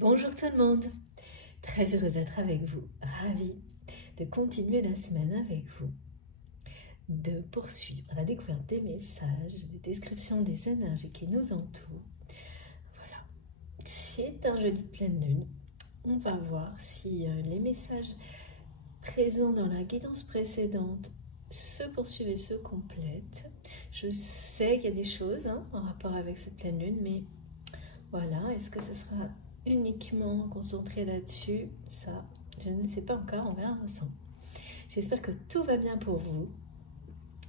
Bonjour tout le monde, très heureuse d'être avec vous, ravie de continuer la semaine avec vous, de poursuivre la découverte des messages, des descriptions des énergies qui nous entourent. Voilà, c'est un jeudi de pleine lune, on va voir si les messages présents dans la guidance précédente se poursuivent et se complètent. Je sais qu'il y a des choses en rapport avec cette pleine lune, mais voilà, est-ce que ce sera uniquement concentré là-dessus? Ça, je ne sais pas encore, on verra ensemble. J'espère que tout va bien pour vous,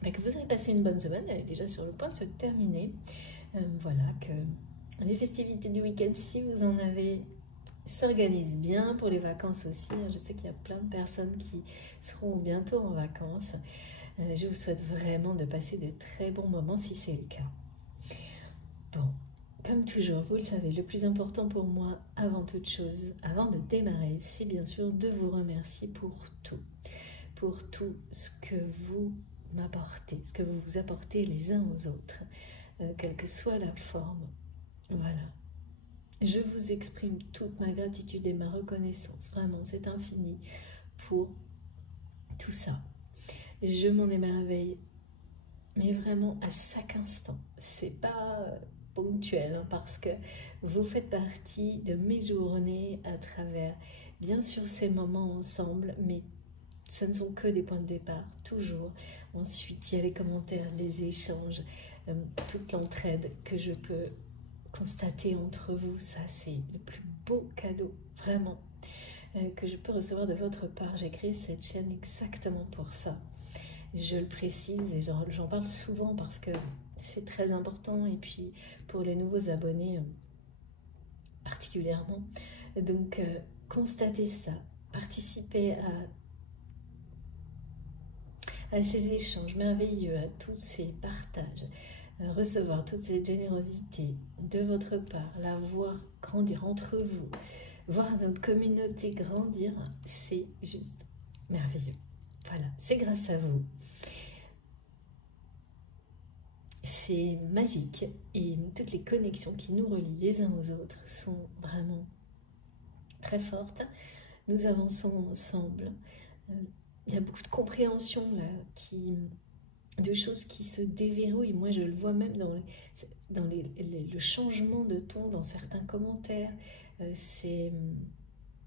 que vous avez passé une bonne semaine, elle est déjà sur le point de se terminer. Voilà, que les festivités du week-end, si vous en avez, s'organisent bien pour les vacances aussi. Je sais qu'il y a plein de personnes qui seront bientôt en vacances. Je vous souhaite vraiment de passer de très bons moments si c'est le cas. Bon. Comme toujours, vous le savez, le plus important pour moi, avant toute chose, avant de démarrer, c'est bien sûr de vous remercier pour tout ce que vous m'apportez, ce que vous vous apportez les uns aux autres, quelle que soit la forme. Voilà. Je vous exprime toute ma gratitude et ma reconnaissance, vraiment, c'est infini pour tout ça. Je m'en émerveille, mais vraiment à chaque instant. C'est pas ponctuel, parce que vous faites partie de mes journées à travers, bien sûr, ces moments ensemble, mais ce ne sont que des points de départ, toujours. Ensuite, il y a les commentaires, les échanges, toute l'entraide que je peux constater entre vous. Ça, c'est le plus beau cadeau, vraiment, que je peux recevoir de votre part. J'ai créé cette chaîne exactement pour ça. Je le précise et j'en parle souvent parce que c'est très important, et puis pour les nouveaux abonnés particulièrement. Donc, constatez ça, participez à ces échanges merveilleux, à tous ces partages, recevoir toute cette générosité de votre part, la voir grandir entre vous, voir notre communauté grandir, c'est juste merveilleux. Voilà, c'est grâce à vous. C'est magique, et toutes les connexions qui nous relient les uns aux autres sont vraiment très fortes. Nous avançons ensemble. Il y a beaucoup de compréhension là, de choses qui se déverrouillent. Moi, je le vois même dans le changement de ton dans certains commentaires. C'est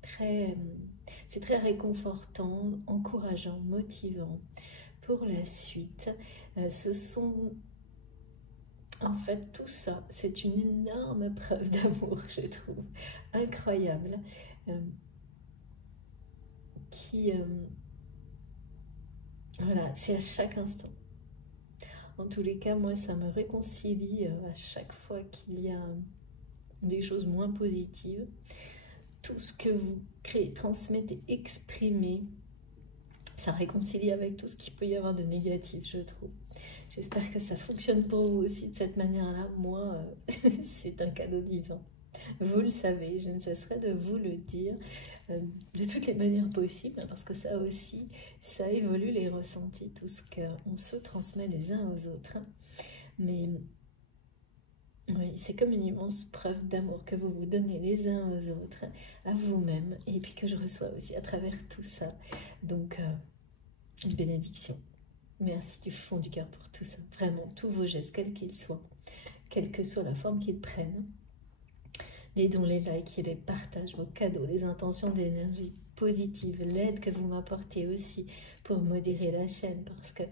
très réconfortant, encourageant, motivant pour la suite. Ce sont... En fait, tout ça, c'est une énorme preuve d'amour, je trouve, incroyable, voilà, c'est à chaque instant. En tous les cas, moi, ça me réconcilie à chaque fois qu'il y a des choses moins positives. Tout ce que vous créez, transmettez, exprimez, ça réconcilie avec tout ce qu'il peut y avoir de négatif, je trouve. J'espère que ça fonctionne pour vous aussi de cette manière-là. Moi, c'est un cadeau divin. Vous le savez, je ne cesserai de vous le dire de toutes les manières possibles, parce que ça aussi, ça évolue les ressentis, tout ce qu'on se transmet les uns aux autres. Mais oui, c'est comme une immense preuve d'amour que vous vous donnez les uns aux autres, à vous-même, et puis que je reçois aussi à travers tout ça. Donc, une bénédiction. Merci du fond du cœur pour tout ça. Vraiment, tous vos gestes, quels qu'ils soient, quelle que soit la forme qu'ils prennent, les dons, les likes et les partages, vos cadeaux, les intentions d'énergie positive, l'aide que vous m'apportez aussi pour modérer la chaîne, parce que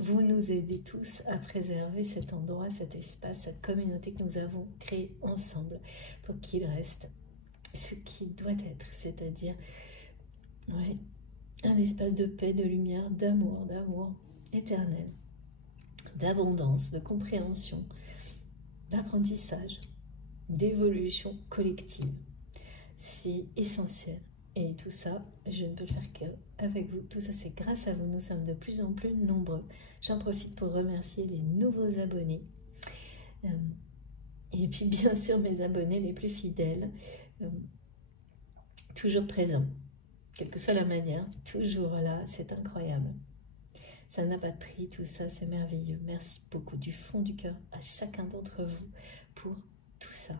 vous nous aidez tous à préserver cet endroit, cet espace, cette communauté que nous avons créée ensemble, pour qu'il reste ce qu'il doit être, c'est-à-dire un espace de paix, de lumière, d'amour éternel, d'abondance, de compréhension, d'apprentissage, d'évolution collective. C'est essentiel. Et tout ça, je ne peux le faire qu'avec vous. Tout ça, c'est grâce à vous. Nous sommes de plus en plus nombreux. J'en profite pour remercier les nouveaux abonnés. Et puis, bien sûr, mes abonnés les plus fidèles. Toujours présents. Quelle que soit la manière, toujours là. C'est incroyable. Ça n'a pas de prix, tout ça, c'est merveilleux. Merci beaucoup du fond du cœur à chacun d'entre vous pour tout ça,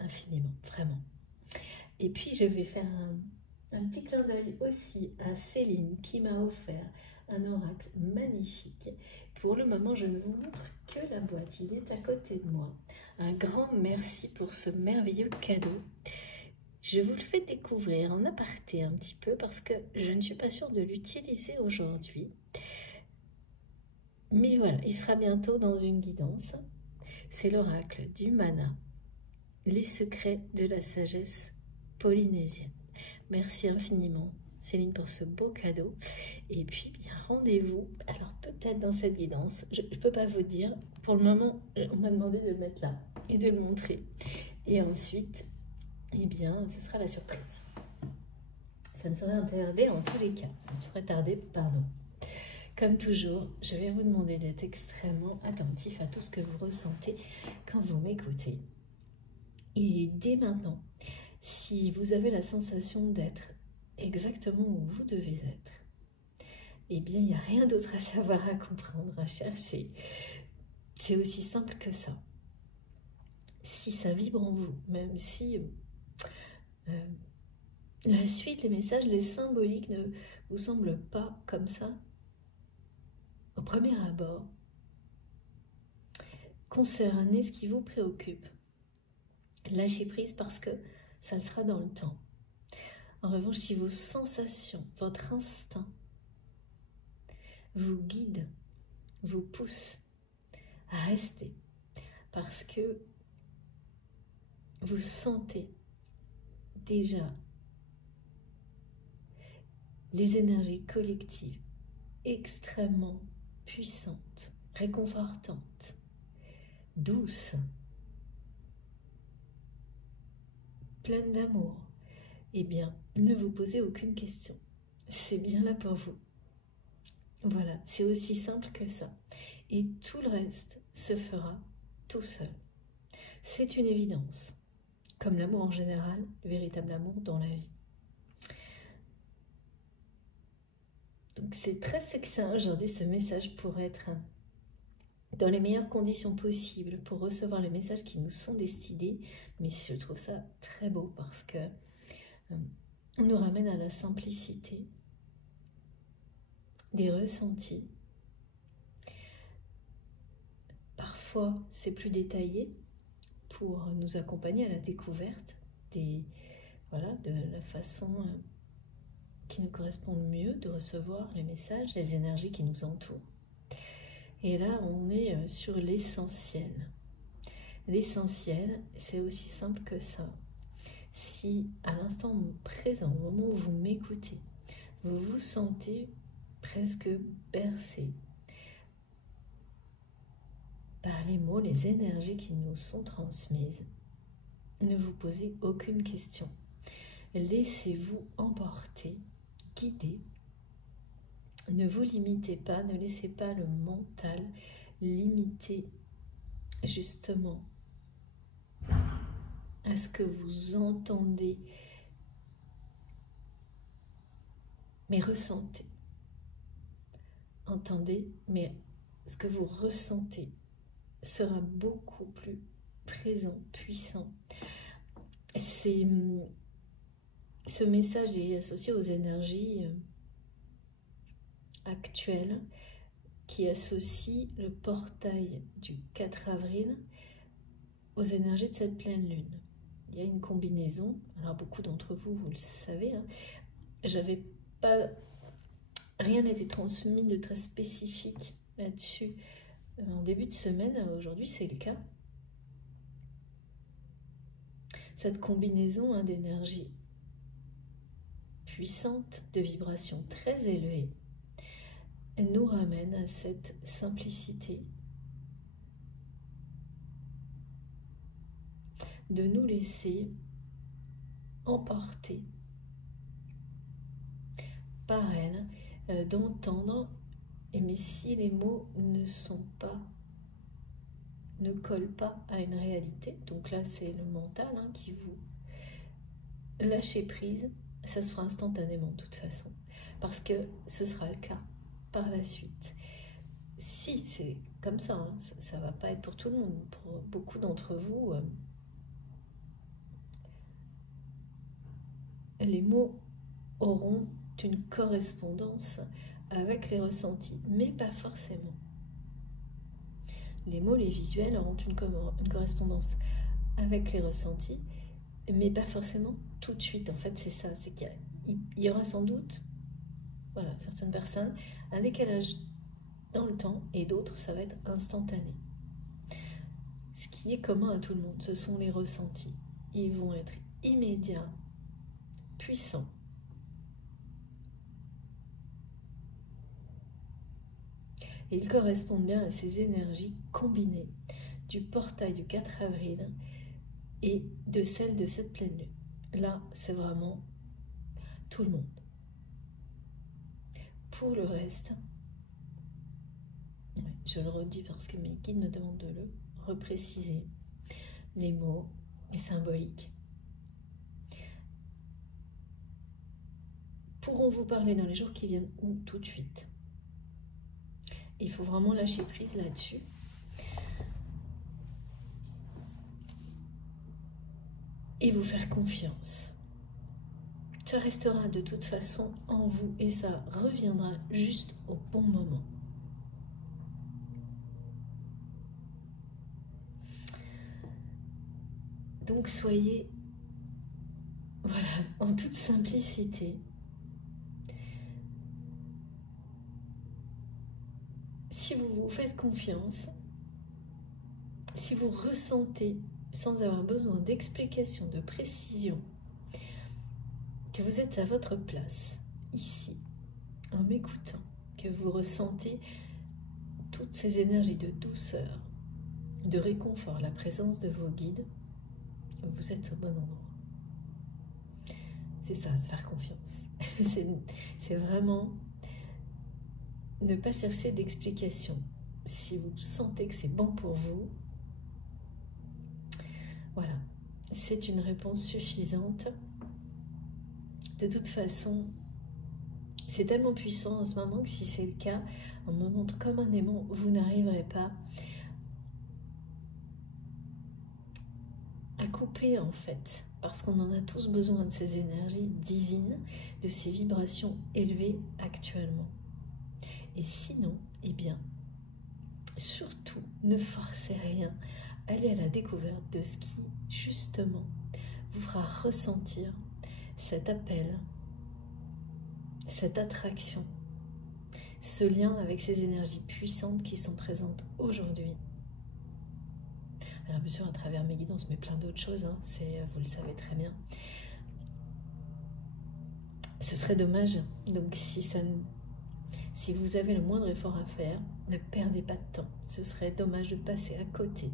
infiniment, vraiment. Et puis je vais faire un petit clin d'œil aussi à Céline qui m'a offert un oracle magnifique. Pour le moment, je ne vous montre que la boîte, il est à côté de moi. Un grand merci pour ce merveilleux cadeau. Je vous le fais découvrir en aparté un petit peu parce que je ne suis pas sûre de l'utiliser aujourd'hui. Mais voilà, il sera bientôt dans une guidance. C'est l'oracle du mana, les secrets de la sagesse polynésienne. Merci infiniment Céline pour ce beau cadeau. Et puis bien rendez-vous, alors peut-être dans cette guidance, je ne peux pas vous dire, pour le moment on m'a demandé de le mettre là et de le montrer. Et ensuite, eh bien ce sera la surprise. Ça ne saurait tarder en tous les cas, ça ne saurait tarder, pardon. Comme toujours, je vais vous demander d'être extrêmement attentif à tout ce que vous ressentez quand vous m'écoutez. Et dès maintenant, si vous avez la sensation d'être exactement où vous devez être, eh bien, il n'y a rien d'autre à savoir, à comprendre, à chercher. C'est aussi simple que ça. Si ça vibre en vous, même si la suite, les messages, les symboliques ne vous semblent pas comme ça, au premier abord, concernez ce qui vous préoccupe. Lâchez prise parce que ça le sera dans le temps. En revanche, si vos sensations, votre instinct vous guide, vous pousse à rester parce que vous sentez déjà les énergies collectives extrêmement puissantes, réconfortantes, douces, pleines d'amour, eh bien, ne vous posez aucune question. C'est bien là pour vous. Voilà, c'est aussi simple que ça. Et tout le reste se fera tout seul. C'est une évidence. Comme l'amour en général, le véritable amour dans la vie. Donc c'est très succinct aujourd'hui ce message pour être dans les meilleures conditions possibles pour recevoir les messages qui nous sont destinés. Mais je trouve ça très beau parce que on nous ramène à la simplicité des ressentis. Parfois, c'est plus détaillé pour nous accompagner à la découverte de la façon qui nous correspond le mieux de recevoir les messages, les énergies qui nous entourent. Et là, on est sur l'essentiel. L'essentiel, c'est aussi simple que ça. Si à l'instant présent, au moment où vous m'écoutez, vous vous sentez presque bercé par les mots, les énergies qui nous sont transmises, ne vous posez aucune question. Laissez-vous emporter, guider. Ne vous limitez pas, ne laissez pas le mental limiter justement à ce que vous entendez, mais ressentez. Entendez, mais ce que vous ressentez sera beaucoup plus présent, puissant. Ce message est associé aux énergies actuelles qui associent le portail du 4 avril aux énergies de cette pleine lune. Il y a une combinaison, alors beaucoup d'entre vous, vous le savez, hein, rien n'a été transmis de très spécifique là-dessus en début de semaine. Aujourd'hui, c'est le cas. Cette combinaison d'énergie puissante, de vibrations très élevées, nous ramène à cette simplicité de nous laisser emporter par elle, d'entendre, mais si les mots ne collent pas à une réalité, donc là c'est le mental qui vous lâchez prise, ça se fera instantanément de toute façon, parce que ce sera le cas par la suite. Si c'est comme ça, ça va pas être pour tout le monde, pour beaucoup d'entre vous, les mots auront une correspondance avec les ressentis, mais pas forcément. Les mots, les visuels auront une correspondance avec les ressentis, mais pas forcément tout de suite. En fait, c'est ça, c'est qu'il y aura sans doute, voilà, certaines personnes, un décalage dans le temps, et d'autres, ça va être instantané. Ce qui est commun à tout le monde, ce sont les ressentis. Ils vont être immédiats, puissants. Et ils correspondent bien à ces énergies combinées du portail du 4 avril et de celle de cette pleine lune. Là, c'est vraiment tout le monde. Pour le reste, je le redis parce que mes guides me demandent de le repréciser, les mots et symboliques pourront vous parler dans les jours qui viennent ou tout de suite. Il faut vraiment lâcher prise là-dessus. Et vous faire confiance. Ça restera de toute façon en vous et ça reviendra juste au bon moment. Donc soyez, voilà, en toute simplicité. Si vous vous faites confiance, si vous ressentez, sans avoir besoin d'explication, de précision, que vous êtes à votre place, ici, en m'écoutant, que vous ressentez toutes ces énergies de douceur, de réconfort, la présence de vos guides, vous êtes au bon endroit. C'est ça, se faire confiance. C'est vraiment ne pas chercher d'explication. Si vous sentez que c'est bon pour vous, voilà, c'est une réponse suffisante. De toute façon, c'est tellement puissant en ce moment que si c'est le cas, un moment comme un aimant, vous n'arriverez pas à couper en fait, parce qu'on en a tous besoin de ces énergies divines, de ces vibrations élevées actuellement. Et sinon, eh bien, surtout, ne forcez rien. Allez à la découverte de ce qui, justement, vous fera ressentir cet appel, cette attraction, ce lien avec ces énergies puissantes qui sont présentes aujourd'hui. Alors bien sûr, à travers mes guidances, mais plein d'autres choses, hein, vous le savez très bien. Ce serait dommage, donc si vous avez le moindre effort à faire, ne perdez pas de temps. Ce serait dommage de passer à côté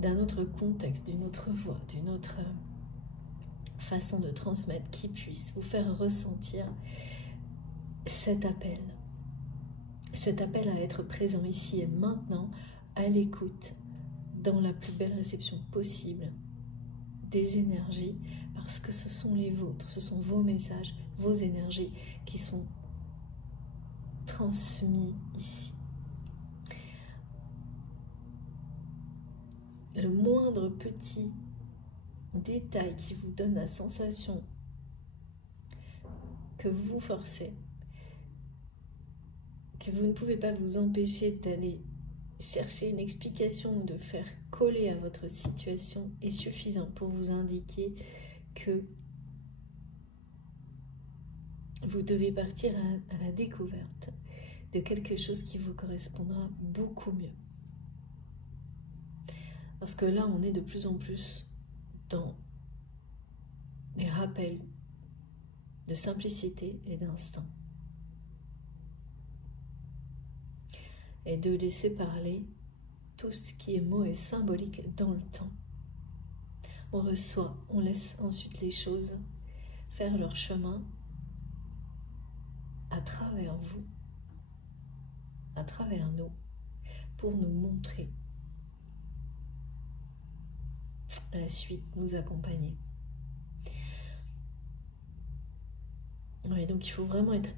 d'un autre contexte, d'une autre voix, d'une autre façon de transmettre qui puisse vous faire ressentir cet appel à être présent ici et maintenant, à l'écoute, dans la plus belle réception possible des énergies, parce que ce sont les vôtres, ce sont vos messages, vos énergies qui sont transmis ici. Le moindre petit détail qui vous donne la sensation que vous forcez, que vous ne pouvez pas vous empêcher d'aller chercher une explication, de faire coller à votre situation, est suffisant pour vous indiquer que vous devez partir à la découverte de quelque chose qui vous correspondra beaucoup mieux. Parce que là, on est de plus en plus dans les rappels de simplicité et d'instinct. Et de laisser parler tout ce qui est mot et symbolique dans le temps. On reçoit, on laisse ensuite les choses faire leur chemin à travers vous, à travers nous, pour nous montrer la suite, nous accompagner. Ouais, donc il faut vraiment être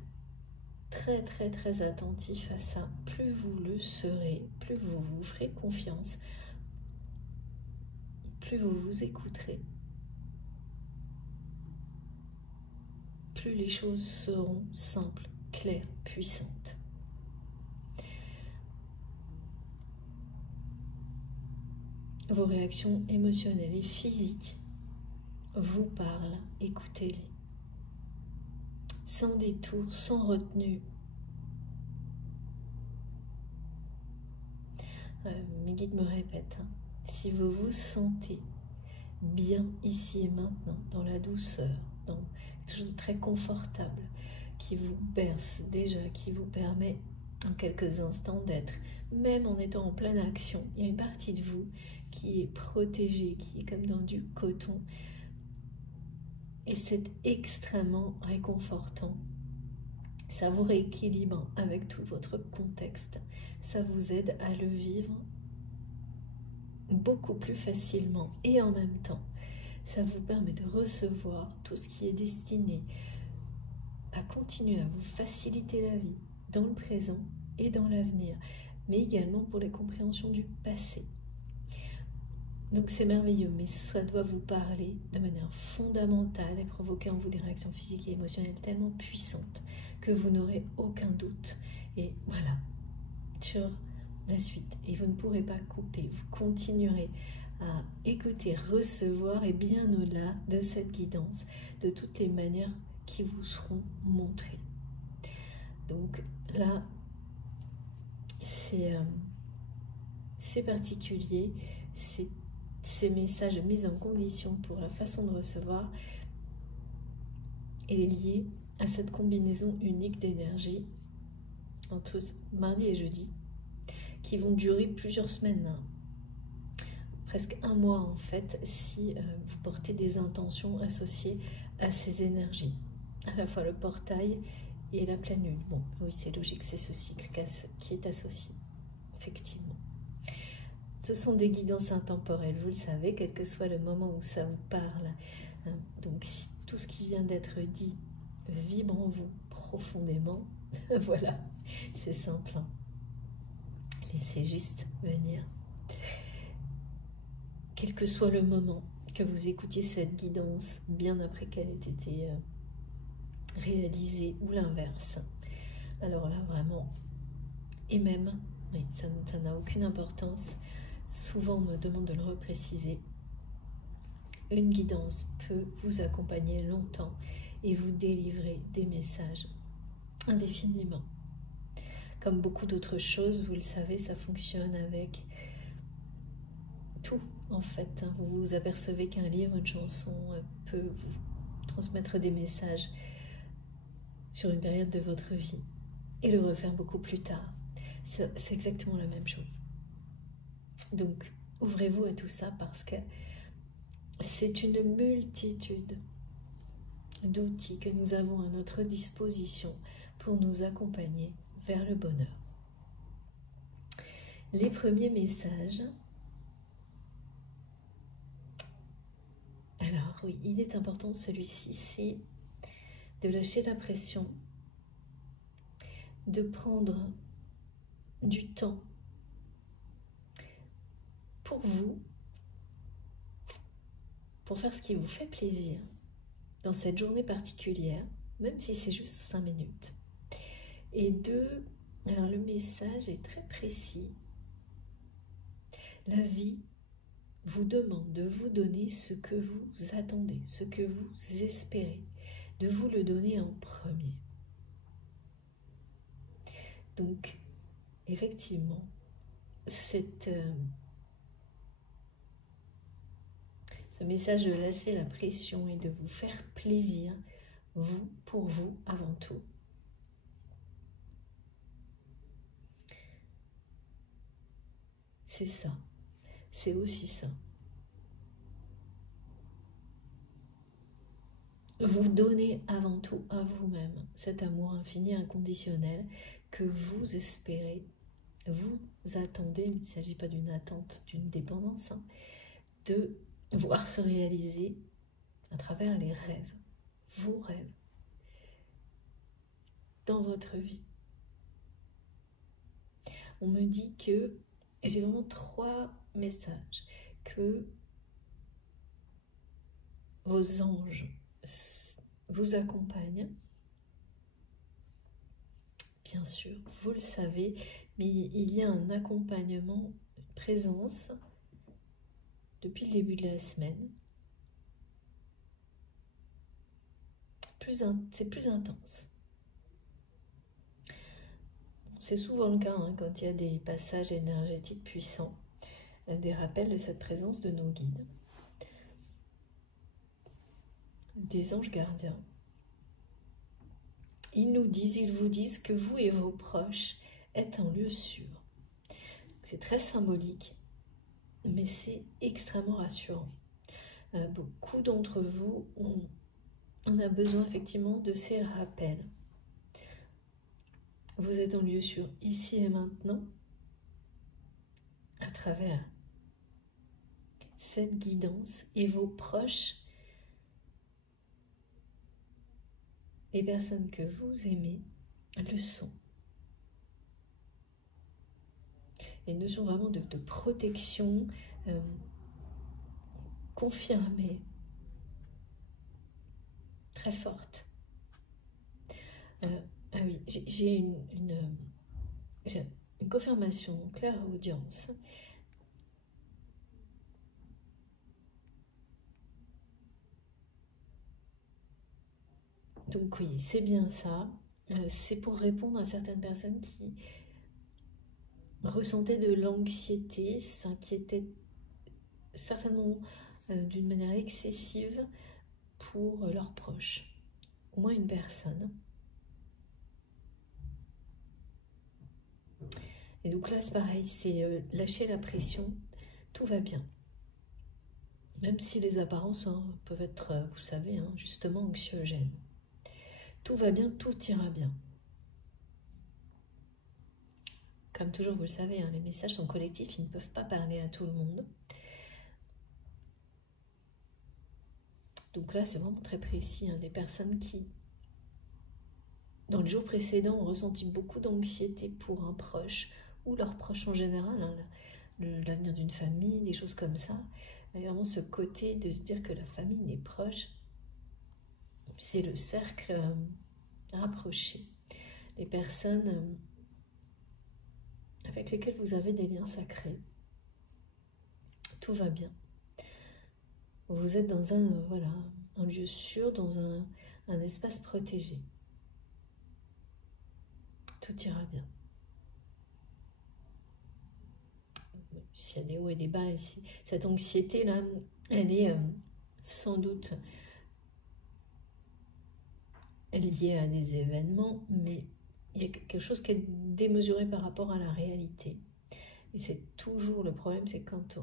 très très très attentif à ça. Plus vous le serez, plus vous vous ferez confiance, plus vous vous écouterez, plus les choses seront simples, claires, puissantes. Vos réactions émotionnelles et physiques vous parlent, écoutez-les. Sans détour, sans retenue. Mes guides me répètent, si vous vous sentez bien ici et maintenant, dans la douceur, dans quelque chose de très confortable, qui vous berce déjà, qui vous permet en quelques instants d'être, même en étant en pleine action, il y a une partie de vous qui est protégée, qui est comme dans du coton, et c'est extrêmement réconfortant. Ça vous rééquilibre avec tout votre contexte, ça vous aide à le vivre beaucoup plus facilement, et en même temps, ça vous permet de recevoir tout ce qui est destiné à continuer à vous faciliter la vie dans le présent et dans l'avenir, mais également pour les compréhensions du passé. Donc c'est merveilleux, mais ça doit vous parler de manière fondamentale et provoquer en vous des réactions physiques et émotionnelles tellement puissantes que vous n'aurez aucun doute. Et voilà, sur la suite. Et vous ne pourrez pas couper, vous continuerez à écouter, recevoir, et bien au-delà de cette guidance, de toutes les manières qui vous seront montrées. Donc là, c'est particulier, ces messages mis en condition pour la façon de recevoir est lié à cette combinaison unique d'énergie entre mardi et jeudi, qui vont durer plusieurs semaines, hein. Presque un mois en fait, si vous portez des intentions associées à ces énergies, à la fois le portail et la pleine lune. Bon, oui, c'est logique, c'est ce cycle qui est associé, effectivement. Ce sont des guidances intemporelles, vous le savez, quel que soit le moment où ça vous parle. Donc si tout ce qui vient d'être dit vibre en vous profondément, voilà, c'est simple, hein. Laissez juste venir. Quel que soit le moment que vous écoutiez cette guidance, bien après qu'elle ait été réalisée ou l'inverse, alors là vraiment, et même, oui, ça n'a aucune importance, souvent on me demande de le repréciser, une guidance peut vous accompagner longtemps et vous délivrer des messages indéfiniment. Comme beaucoup d'autres choses, vous le savez, ça fonctionne avec tout en fait. Vous vous apercevez qu'un livre, une chanson peut vous transmettre des messages sur une période de votre vie et le refaire beaucoup plus tard. C'est exactement la même chose. Donc, ouvrez-vous à tout ça parce que c'est une multitude d'outils que nous avons à notre disposition pour nous accompagner vers le bonheur. Les premiers messages. Alors oui, il est important, celui-ci, c'est de lâcher la pression, de prendre du temps pour vous, pour faire ce qui vous fait plaisir dans cette journée particulière, même si c'est juste 5 minutes. Et alors le message est très précis. La vie vous demande de vous donner ce que vous attendez, ce que vous espérez, de vous le donner en premier. Donc, effectivement, ce message de lâcher la pression et de vous faire plaisir, vous, pour vous, avant tout. C'est ça, c'est aussi ça. Vous donnez avant tout à vous-même cet amour infini, inconditionnel que vous espérez, vous attendez, mais il ne s'agit pas d'une attente, d'une dépendance, hein, de voir se réaliser à travers les rêves, vos rêves, dans votre vie. On me dit que, j'ai vraiment 3 messages, que vos anges vous accompagne. Bien sûr, vous le savez, mais il y a un accompagnement, une présence depuis le début de la semaine. C'est plus intense. C'est souvent le cas hein, quand il y a des passages énergétiques puissants, des rappels de cette présence de nos guides, des anges gardiens. Ils vous disent que vous et vos proches êtes en lieu sûr. C'est très symbolique, mais c'est extrêmement rassurant. Beaucoup d'entre vous on a besoin effectivement de ces rappels. Vous êtes en lieu sûr ici et maintenant, à travers cette guidance, et vos proches, les personnes que vous aimez, le sont. Et une notion vraiment de protection confirmée, très forte. Ah oui, j'ai une confirmation, clairaudience. Donc oui, c'est bien ça. C'est pour répondre à certaines personnes qui ressentaient de l'anxiété, s'inquiétaient certainement d'une manière excessive pour leurs proches. Au moins une personne. Et donc là, c'est pareil, c'est lâcher la pression, tout va bien. Même si les apparences peuvent être, vous savez, justement anxiogènes. Tout va bien, tout ira bien. Comme toujours, vous le savez, les messages sont collectifs, ils ne peuvent pas parler à tout le monde. Donc là, c'est vraiment très précis. Des personnes qui, dans les jours précédents, ont ressenti beaucoup d'anxiété pour un proche, ou leurs proches en général, l'avenir d'une famille, des choses comme ça. Il y a vraiment ce côté de se dire que la famille, les proches, c'est le cercle rapproché. Les personnes avec lesquelles vous avez des liens sacrés. Tout va bien. Vous êtes dans un lieu sûr, dans un espace protégé. Tout ira bien. S'il y a des hauts et des bas ici, cette anxiété-là, elle est sans doute liée à des événements, mais il y a quelque chose qui est démesuré par rapport à la réalité. Et c'est toujours le problème, c'est quand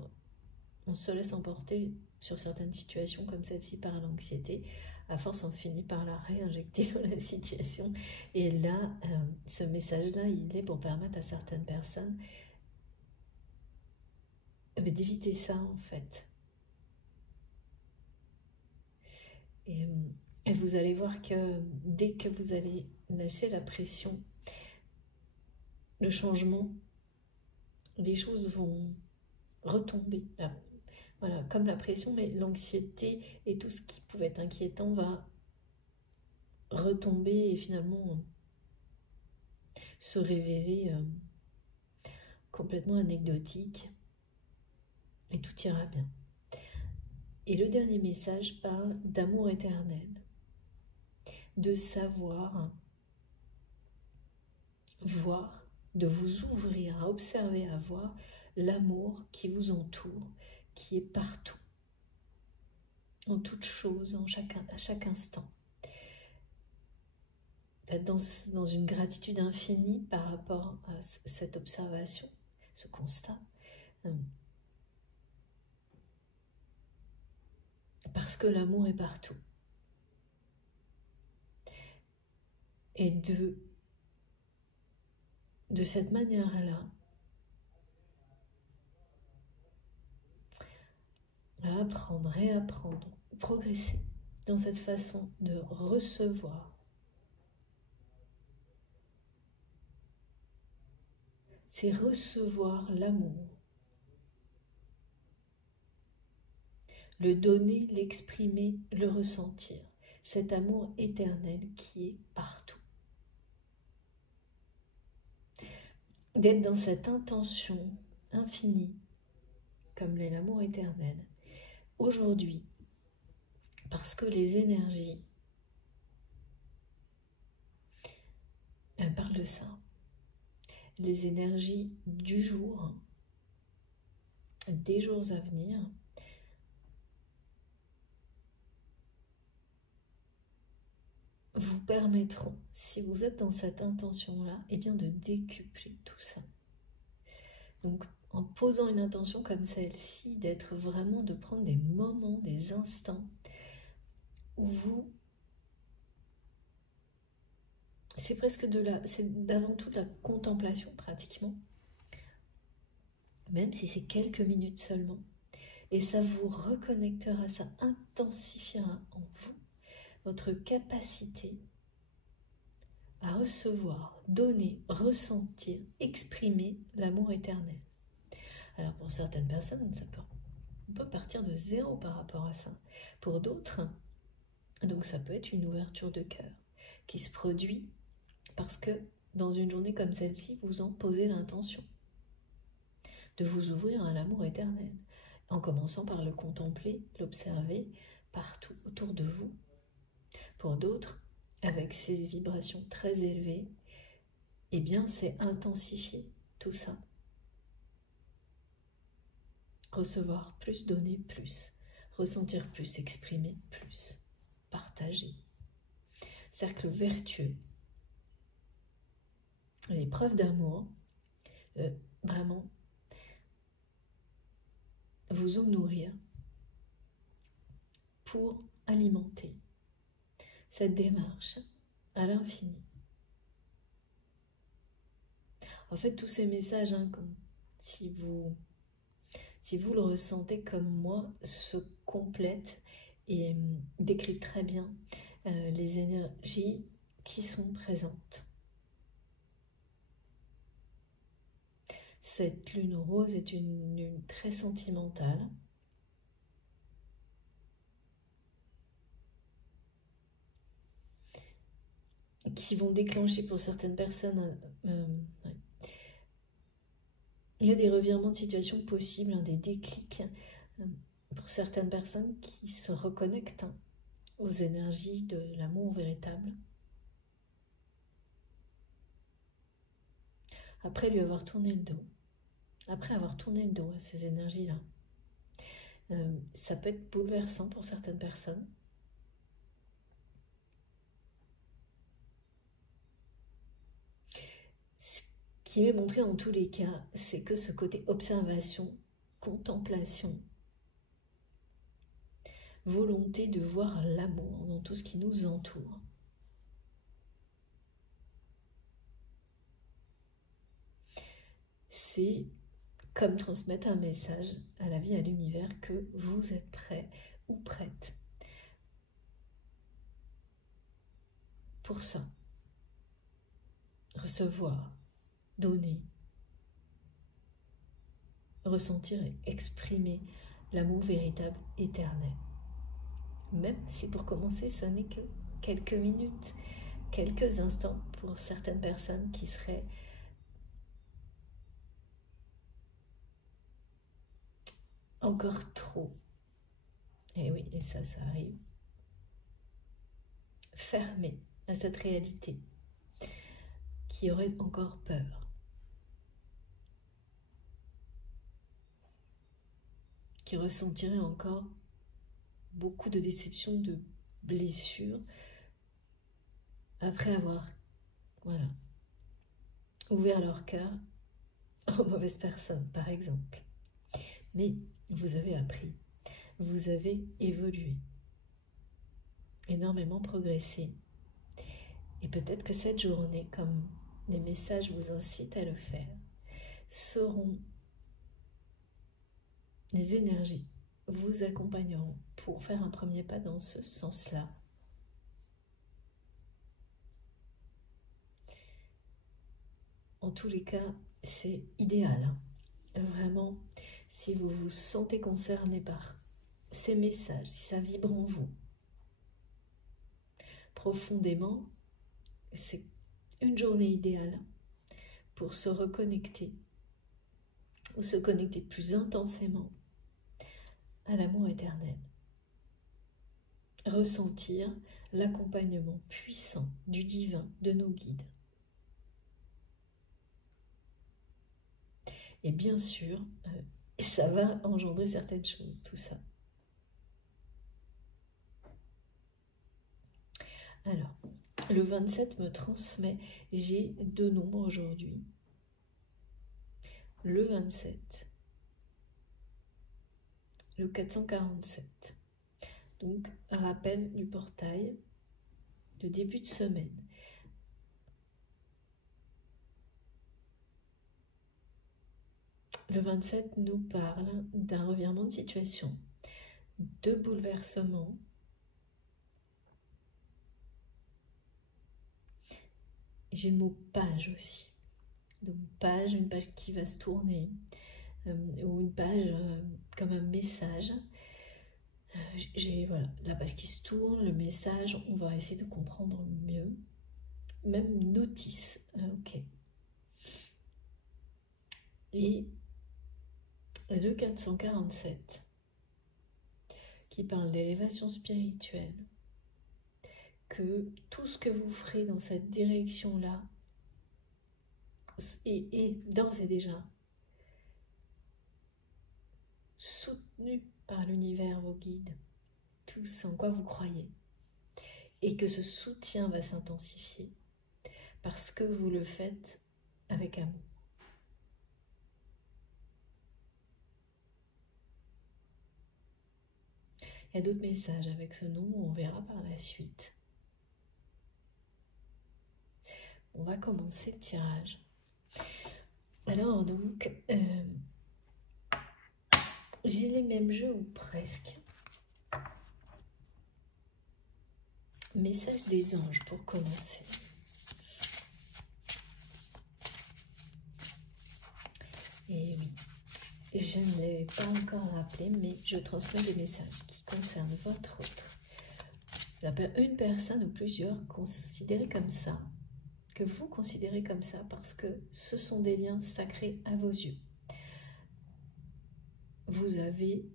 on se laisse emporter sur certaines situations comme celle-ci par l'anxiété, à force on finit par la réinjecter dans la situation. Et là, ce message-là, il est pour permettre à certaines personnes d'éviter ça en fait. Et vous allez voir que dès que vous allez lâcher la pression, le changement, les choses vont retomber. Là. Voilà, comme la pression, mais l'anxiété et tout ce qui pouvait être inquiétant va retomber et finalement se révéler complètement anecdotique. Et tout ira bien. Et le dernier message parle d'amour éternel, de savoir voir, de vous ouvrir à observer, à voir l'amour qui vous entoure, qui est partout, en toute chose, à chaque instant. D'être dans une gratitude infinie par rapport à cette observation, ce constat. Parce que l'amour est partout. Et de cette manière-là, à apprendre, réapprendre, progresser dans cette façon de recevoir. C'est recevoir l'amour. Le donner, l'exprimer, le ressentir. cet amour éternel qui est partout. D'être dans cette intention infinie, comme l'est l'amour éternel, aujourd'hui, parce que les énergies parlent de ça. Les énergies du jour, des jours à venir, vous permettront, si vous êtes dans cette intention-là, eh bien de décupler tout ça. Donc, en posant une intention comme celle-ci, d'être vraiment, de prendre des moments, des instants où vous... C'est presque c'est d'avant tout de la contemplation pratiquement, même si c'est quelques minutes seulement. Et ça vous reconnectera, ça intensifiera en vous votre capacité à recevoir, donner, ressentir, exprimer l'amour éternel. Alors pour certaines personnes, on peut partir de zéro par rapport à ça. Pour d'autres, donc ça peut être une ouverture de cœur qui se produit parce que dans une journée comme celle-ci, vous en posez l'intention de vous ouvrir à l'amour éternel, en commençant par le contempler, l'observer partout autour de vous. Pour d'autres, avec ces vibrations très élevées, eh bien c'est intensifier tout ça. Recevoir plus, donner plus, ressentir plus, exprimer plus, partager. Cercle vertueux. Les preuves d'amour, vraiment, vous en nourrir pour alimenter cette démarche à l'infini. En fait, tous ces messages, si vous le ressentez comme moi, se complètent et décrivent très bien les énergies qui sont présentes. Cette lune rose est une lune très sentimentale. Qui vont déclencher pour certaines personnes... Il y a des revirements de situation possibles, des déclics pour certaines personnes qui se reconnectent aux énergies de l'amour véritable. Après lui avoir tourné le dos, après avoir tourné le dos à ces énergies-là, ça peut être bouleversant pour certaines personnes. Ce qui m'est montré en tous les cas, c'est que ce côté observation, contemplation, volonté de voir l'amour dans tout ce qui nous entoure, c'est comme transmettre un message à la vie, à l'univers, que vous êtes prêt ou prête pour ça. Recevoir, donner, ressentir et exprimer l'amour véritable éternel. Même si pour commencer, ça n'est que quelques minutes, quelques instants pour certaines personnes qui seraient encore trop. Et oui, et ça arrive. Fermées à cette réalité, qui aurait encore peur, qui ressentirait encore beaucoup de déceptions, de blessures, après avoir ouvert leur cœur aux mauvaises personnes, par exemple. Mais vous avez appris, vous avez évolué, énormément progressé. Et peut-être que cette journée, comme les messages vous incitent à le faire, seront les énergies vous accompagneront pour faire un premier pas dans ce sens-là. En tous les cas, c'est idéal. Vraiment, si vous vous sentez concerné par ces messages, si ça vibre en vous, profondément, c'est une journée idéale pour se reconnecter ou se connecter plus intensément à l'amour éternel. Ressentir l'accompagnement puissant du divin, de nos guides. Et bien sûr, ça va engendrer certaines choses, tout ça. Alors, le 27 me transmet, j'ai 2 nombres aujourd'hui. Le 27, le 447. Donc, rappel du portail de début de semaine. Le 27 nous parle d'un revirement de situation, de bouleversement, j'ai le mot page aussi. Donc page, une page qui va se tourner, ou une page comme un message. J'ai voilà, la page qui se tourne, le message, on va essayer de comprendre mieux. Même notice, ok. Et le 447 qui parle d'élévation spirituelle, que tout ce que vous ferez dans cette direction-là est d'ores et déjà soutenu par l'univers, vos guides, tout ce en quoi vous croyez, et que ce soutien va s'intensifier parce que vous le faites avec amour. Il y a d'autres messages avec ce nom, on verra par la suite. On va commencer le tirage. Alors donc, j'ai les mêmes jeux ou presque. Message des anges pour commencer. Et oui, je ne l'ai pas encore rappelé, mais je transmets des messages qui concernent votre autre. Une personne ou plusieurs considérés comme ça, que vous considérez comme ça, parce que ce sont des liens sacrés à vos yeux. Vous avez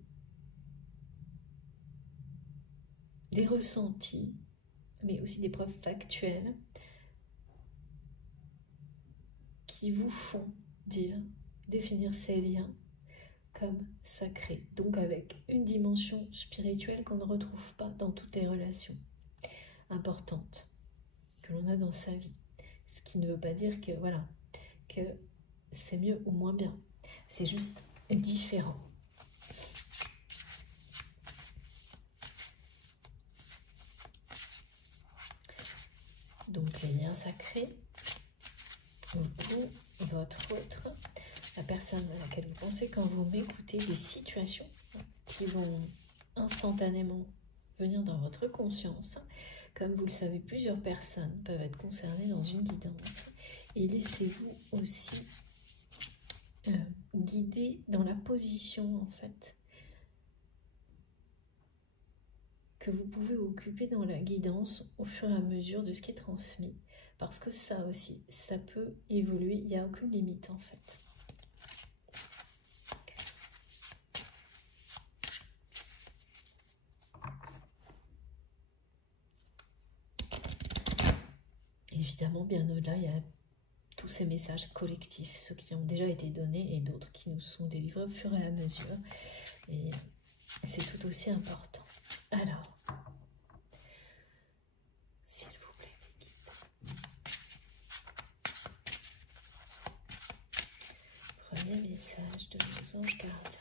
des ressentis, mais aussi des preuves factuelles qui vous font définir ces liens comme sacrés, donc avec une dimension spirituelle qu'on ne retrouve pas dans toutes les relations importantes que l'on a dans sa vie. Ce qui ne veut pas dire que voilà, que c'est mieux ou moins bien, c'est juste différent. Donc les liens sacrés, vous, votre autre, la personne à laquelle vous pensez quand vous m'écoutez, des situations qui vont instantanément venir dans votre conscience. Comme vous le savez, plusieurs personnes peuvent être concernées dans une guidance. Et laissez-vous aussi guider dans la position, en fait, que vous pouvez occuper dans la guidance au fur et à mesure de ce qui est transmis. Parce que ça aussi, ça peut évoluer, il n'y a aucune limite, en fait. Évidemment, bien au-delà, il y a tous ces messages collectifs, ceux qui ont déjà été donnés et d'autres qui nous sont délivrés au fur et à mesure. Et c'est tout aussi important. Alors, s'il vous plaît, les guides. Premier message de nos anges gardiens.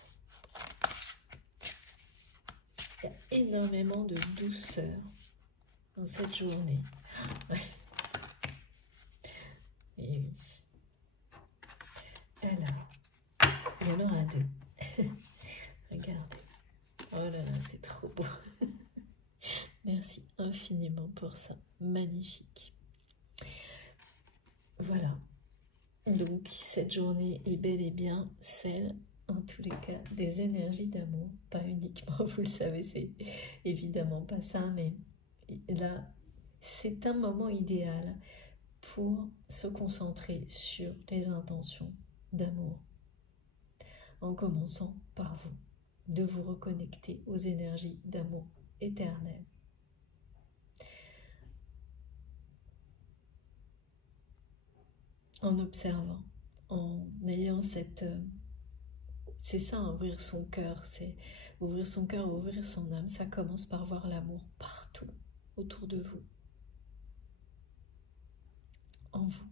Il y a énormément de douceur dans cette journée. Ouais. Et oui. Alors, il y en aura 2. Regardez. Oh là là, c'est trop beau. Merci infiniment pour ça. Magnifique. Voilà. Donc, cette journée est bel et bien celle, en tous les cas, des énergies d'amour. Pas uniquement, vous le savez, c'est évidemment pas ça, mais là, c'est un moment idéal pour se concentrer sur les intentions d'amour, en commençant par vous, de vous reconnecter aux énergies d'amour éternel. En observant, en ayant cette... c'est ça, ouvrir son cœur, c'est ouvrir son cœur, ouvrir son âme. Ça commence par voir l'amour partout autour de vous, en vous.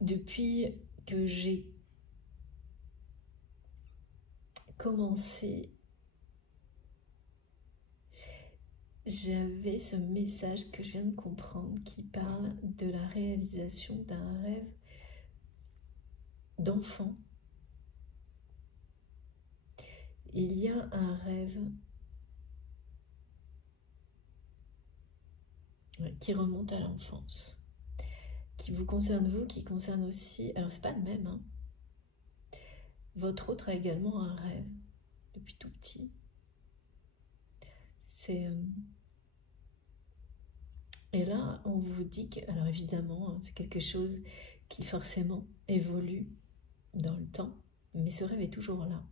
Depuis que j'ai commencé, j'avais ce message que je viens de comprendre qui parle de la réalisation d'un rêve d'enfant. Il y a un rêve qui remonte à l'enfance, qui vous concerne vous, qui concerne aussi, alors c'est pas le même, hein. Votre autre a également un rêve depuis tout petit. Et là, on vous dit que, alors évidemment, c'est quelque chose qui forcément évolue dans le temps, mais ce rêve est toujours là.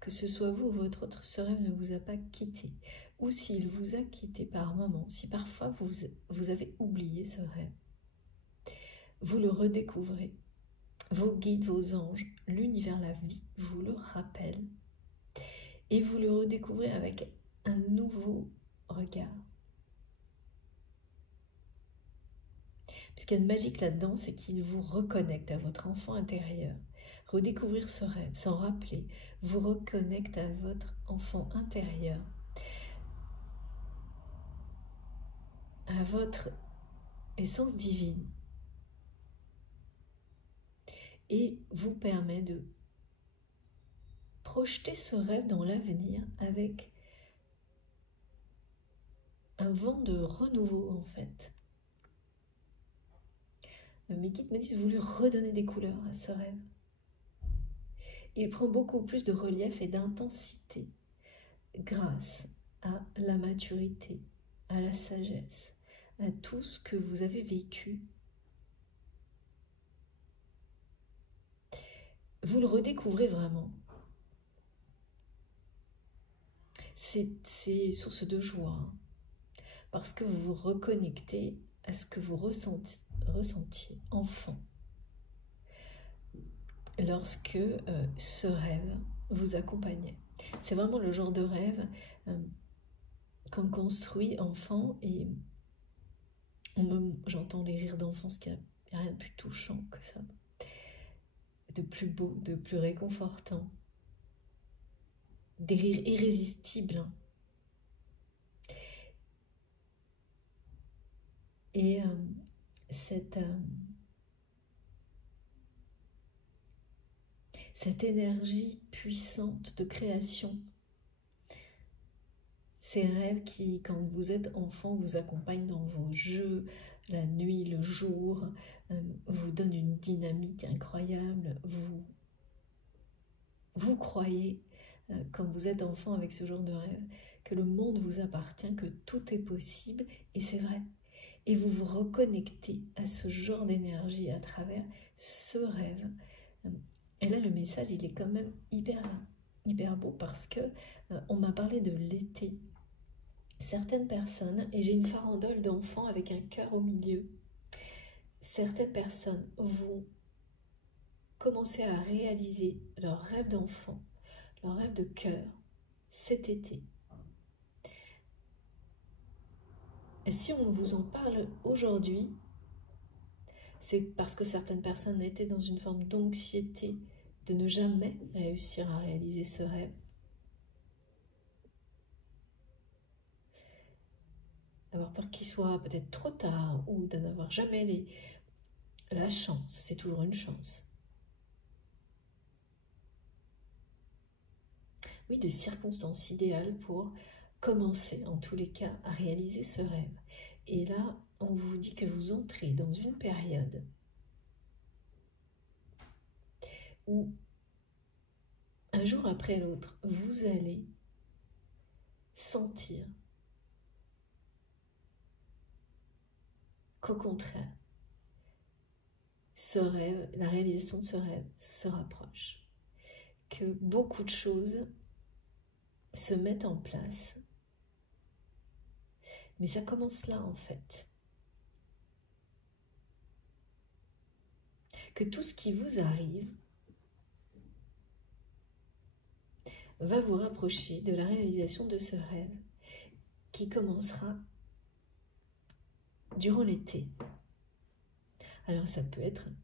Que ce soit vous ou votre autre, ce rêve ne vous a pas quitté. Ou s'il vous a quitté par moment, si parfois vous avez oublié ce rêve, vous le redécouvrez. Vos guides, vos anges, l'univers, la vie vous le rappellent. Et vous le redécouvrez avec un nouveau regard. Ce qu'il y a de magique là-dedans, c'est qu'il vous reconnecte à votre enfant intérieur. Redécouvrir ce rêve, s'en rappeler, vous reconnecte à votre enfant intérieur, à votre essence divine, et vous permet de projeter ce rêve dans l'avenir avec un vent de renouveau en fait. Mes guides me disent, vous lui redonnez des couleurs à ce rêve. Il prend beaucoup plus de relief et d'intensité grâce à la maturité, à la sagesse, à tout ce que vous avez vécu. Vous le redécouvrez vraiment. C'est source de joie, hein, parce que vous vous reconnectez à ce que vous ressentiez enfant, lorsque ce rêve vous accompagnait. C'est vraiment le genre de rêve qu'on construit enfant, et j'entends les rires d'enfance, qu'il n'y a rien de plus touchant que ça, de plus beau, de plus réconfortant, des rires irrésistibles. Et cette énergie puissante de création, ces rêves qui, quand vous êtes enfant, vous accompagnent dans vos jeux, la nuit, le jour, vous donnent une dynamique incroyable. Vous croyez, quand vous êtes enfant avec ce genre de rêve, que le monde vous appartient, que tout est possible, et c'est vrai. Et vous vous reconnectez à ce genre d'énergie à travers ce rêve. Et là, le message, il est quand même hyper beau, parce que on m'a parlé de l'été. Certaines personnes, et j'ai une farandole d'enfants avec un cœur au milieu, certaines personnes vont commencer à réaliser leur rêve d'enfant, leur rêve de cœur cet été. Et si on vous en parle aujourd'hui, c'est parce que certaines personnes étaient dans une forme d'anxiété de ne jamais réussir à réaliser ce rêve. Avoir peur qu'il soit peut-être trop tard, ou d'en avoir jamais la chance. C'est toujours une chance. Oui, de circonstances idéales pour commencer, en tous les cas, à réaliser ce rêve. Et là, on vous dit que vous entrez dans une période où, un jour après l'autre, vous allez sentir qu'au contraire, ce rêve, la réalisation de ce rêve se rapproche, que beaucoup de choses se mettent en place, mais ça commence là en fait. Que tout ce qui vous arrive va vous rapprocher de la réalisation de ce rêve qui commencera durant l'été. Alors ça peut être un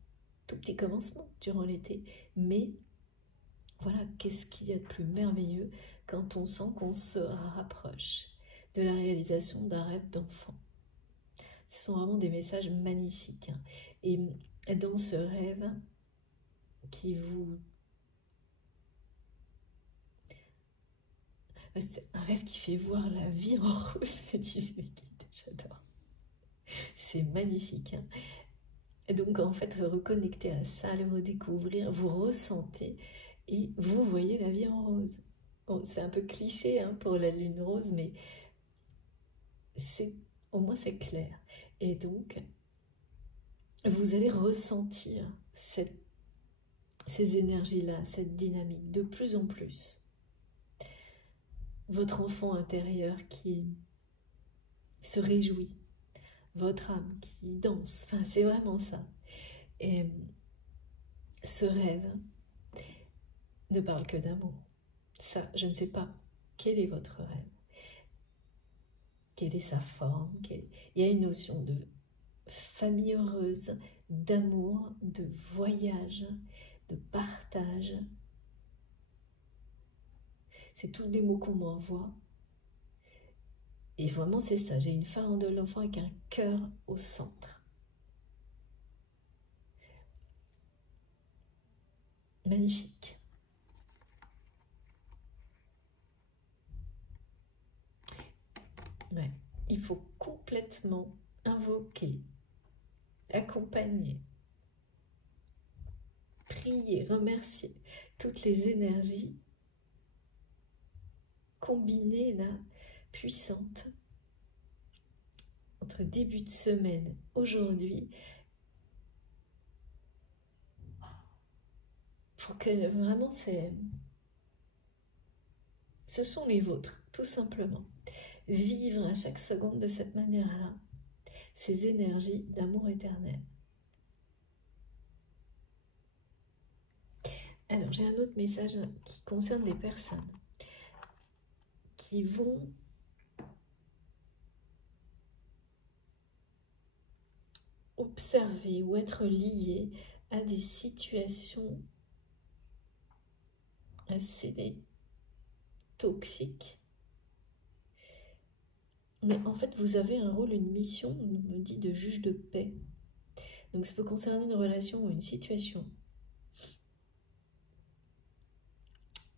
tout petit commencement durant l'été, mais voilà, qu'est-ce qu'il y a de plus merveilleux quand on sent qu'on se rapproche de la réalisation d'un rêve d'enfant. Ce sont vraiment des messages magnifiques. Et dans ce rêve qui vous... C'est un rêve qui fait voir la vie en rose, me disent mes guides, j'adore. C'est magnifique. Et donc en fait, vous reconnectez à ça, le redécouvrir, vous ressentez et vous voyez la vie en rose. Bon, c'est un peu cliché pour la lune rose, mais au moins c'est clair. Et donc, vous allez ressentir ces énergies-là, cette dynamique de plus en plus. Votre enfant intérieur qui se réjouit, votre âme qui danse, enfin c'est vraiment ça. Et ce rêve ne parle que d'amour. Ça, je ne sais pas quel est votre rêve, quelle est sa forme, il y a une notion de famille heureuse, d'amour, de voyage, de partage. C'est tous les mots qu'on m'envoie. Et vraiment, c'est ça. J'ai une femme de l'enfant avec un cœur au centre. Magnifique. Ouais. Il faut complètement invoquer, accompagner, prier, remercier toutes les énergies combinées là, puissantes, entre début de semaine, aujourd'hui, pour que vraiment ce sont les vôtres, tout simplement. Vivre à chaque seconde de cette manière-là, ces énergies d'amour éternel. Alors, j'ai un autre message qui concerne des personnes qui vont observer ou être liées à des situations assez toxiques. Mais en fait, vous avez un rôle, une mission, on me dit, de juge de paix. Donc, ça peut concerner une relation ou une situation.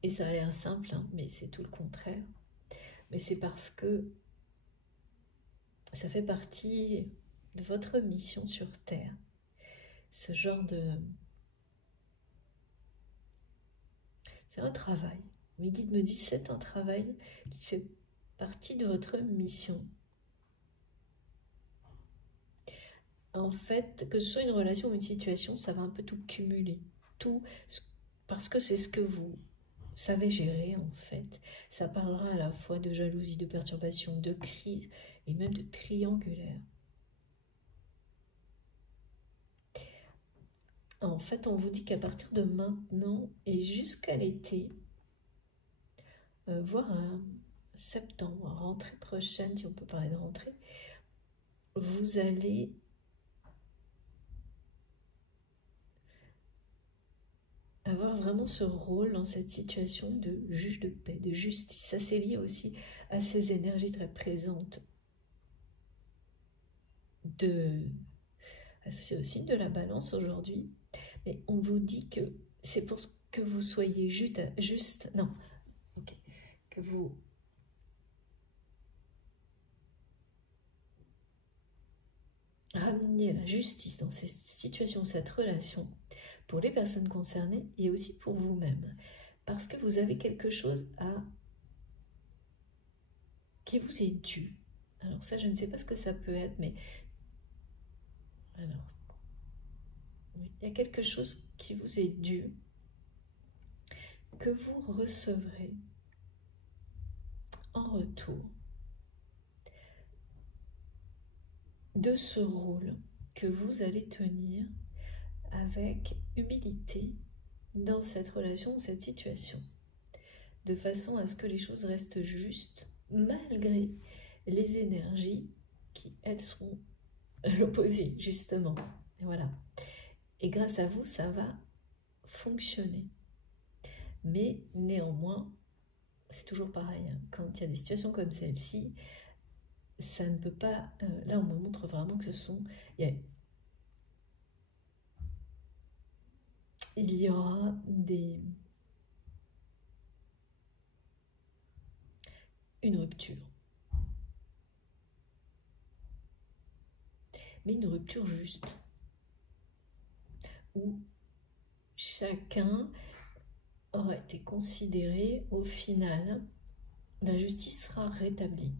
Et ça a l'air simple, mais c'est tout le contraire. Mais c'est parce que ça fait partie de votre mission sur Terre. Ce genre de... C'est un travail. Mes guides me disent c'est un travail qui fait partie de votre mission. En fait, que ce soit une relation ou une situation, ça va un peu tout cumuler. Tout, parce que c'est ce que vous savez gérer en fait. Ça parlera à la fois de jalousie, de perturbation, de crise et même de triangulaire. En fait, on vous dit qu'à partir de maintenant et jusqu'à l'été, voire à septembre, rentrée prochaine, si on peut parler de rentrée, vous allez avoir vraiment ce rôle dans cette situation de juge de paix, de justice. Ça, c'est lié aussi à ces énergies très présentes c'est aussi de la balance aujourd'hui. Mais on vous dit que c'est pour que vous soyez que vous rameniez la justice dans cette situation, cette relation, pour les personnes concernées et aussi pour vous-même. Parce que vous avez quelque chose à qui vous est dû. Alors ça, je ne sais pas ce que ça peut être, mais alors, il y a quelque chose qui vous est dû, que vous recevrez en retour de ce rôle que vous allez tenir avec humilité dans cette relation ou cette situation, de façon à ce que les choses restent justes malgré les énergies qui, elles, seront l'opposé, justement. Et voilà. Et grâce à vous, ça va fonctionner. Mais néanmoins, c'est toujours pareil, hein, quand il y a des situations comme celle-ci, ça ne peut pas... là, on me montre vraiment que ce sont... Il y aura une rupture. Mais une rupture juste. Où chacun aura été considéré au final, la justice sera rétablie.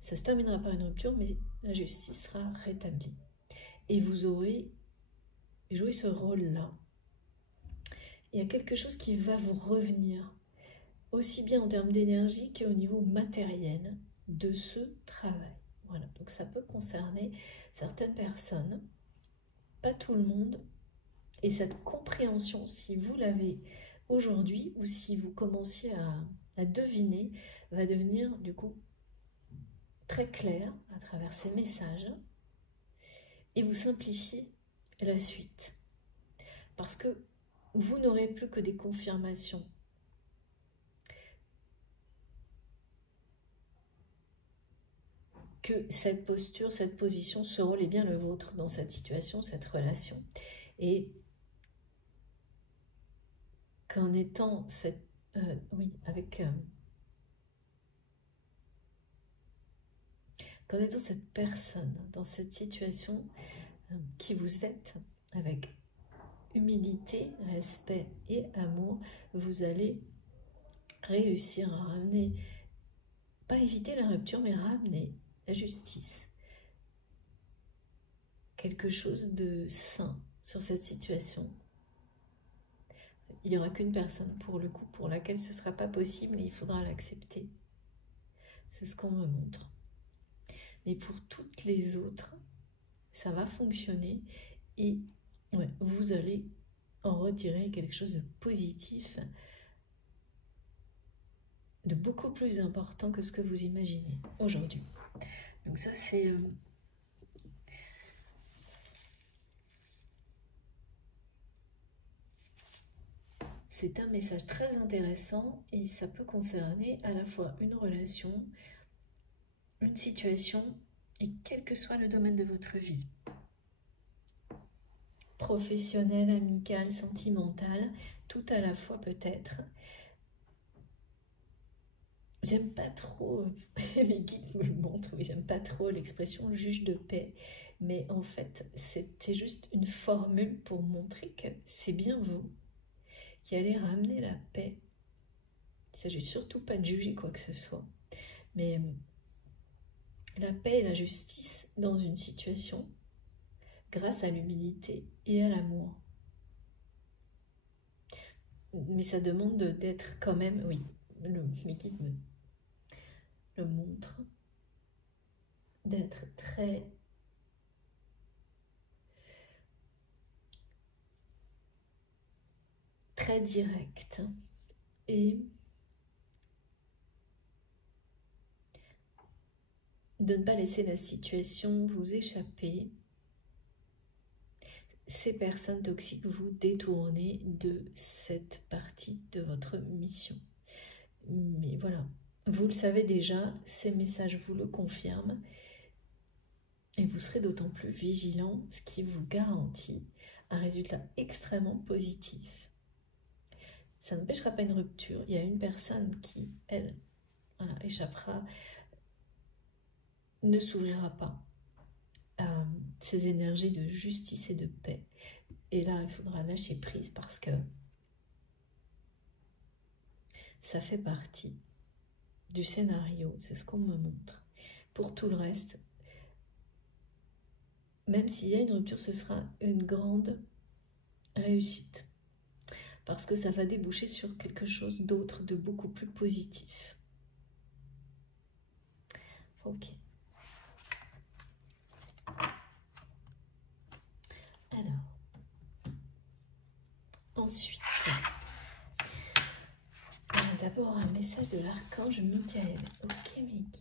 Ça se terminera par une rupture, mais la justice sera rétablie. Et vous aurez joué ce rôle-là. Il y a quelque chose qui va vous revenir, aussi bien en termes d'énergie qu'au niveau matériel de ce travail. Voilà, donc ça peut concerner certaines personnes, pas tout le monde. Et cette compréhension, si vous l'avez aujourd'hui ou si vous commenciez à deviner, va devenir du coup très claire à travers ces messages et vous simplifiez la suite. Parce que vous n'aurez plus que des confirmations. Que cette posture, cette position, ce rôle est bien le vôtre dans cette situation, cette relation. Et qu'en étant cette... qu'en étant cette personne dans cette situation qui vous êtes, avec humilité, respect et amour, vous allez réussir à ramener, pas éviter la rupture, mais ramener la justice. Quelque chose de sain sur cette situation. Il n'y aura qu'une personne pour le coup pour laquelle ce ne sera pas possible et il faudra l'accepter. C'est ce qu'on me montre. Mais pour toutes les autres, ça va fonctionner et vous allez en retirer quelque chose de positif, de beaucoup plus important que ce que vous imaginez aujourd'hui. Donc ça, c'est... c'est un message très intéressant et ça peut concerner à la fois une relation, une situation et quel que soit le domaine de votre vie. Professionnel, amical, sentimental, tout à la fois peut-être. J'aime pas trop, les guides me le montrent, mais j'aime pas trop l'expression juge de paix. Mais en fait, c'était juste une formule pour montrer que c'est bien vous qui allez ramener la paix. Il ne s'agit surtout pas de juger quoi que ce soit. Mais la paix et la justice dans une situation grâce à l'humilité et à l'amour. Mais ça demande d'être quand même, oui, mes guides me le montrent, d'être très direct et de ne pas laisser la situation vous échapper. Ces personnes toxiques vous détourner de cette partie de votre mission. Mais voilà, vous le savez déjà, ces messages vous le confirment et vous serez d'autant plus vigilant, ce qui vous garantit un résultat extrêmement positif. Ça n'empêchera pas une rupture. Il y a une personne qui, elle, échappera, ne s'ouvrira pas à ces énergies de justice et de paix. Et là, il faudra lâcher prise parce que ça fait partie du scénario, c'est ce qu'on me montre. Pour tout le reste, même s'il y a une rupture, ce sera une grande réussite. Parce que ça va déboucher sur quelque chose d'autre, de beaucoup plus positif. Ok. Alors, ensuite, d'abord un message de l'archange Michael. Ok, mes guides.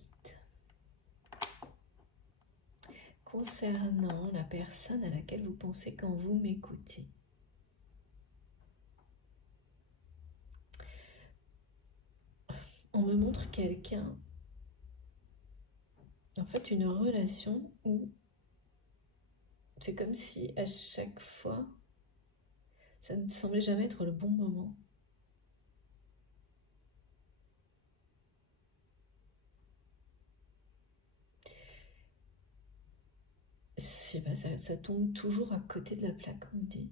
Concernant la personne à laquelle vous pensez quand vous m'écoutez. On me montre quelqu'un, en fait une relation où c'est comme si à chaque fois, ça ne semblait jamais être le bon moment. Je sais pas, ça tombe toujours à côté de la plaque, on me dit.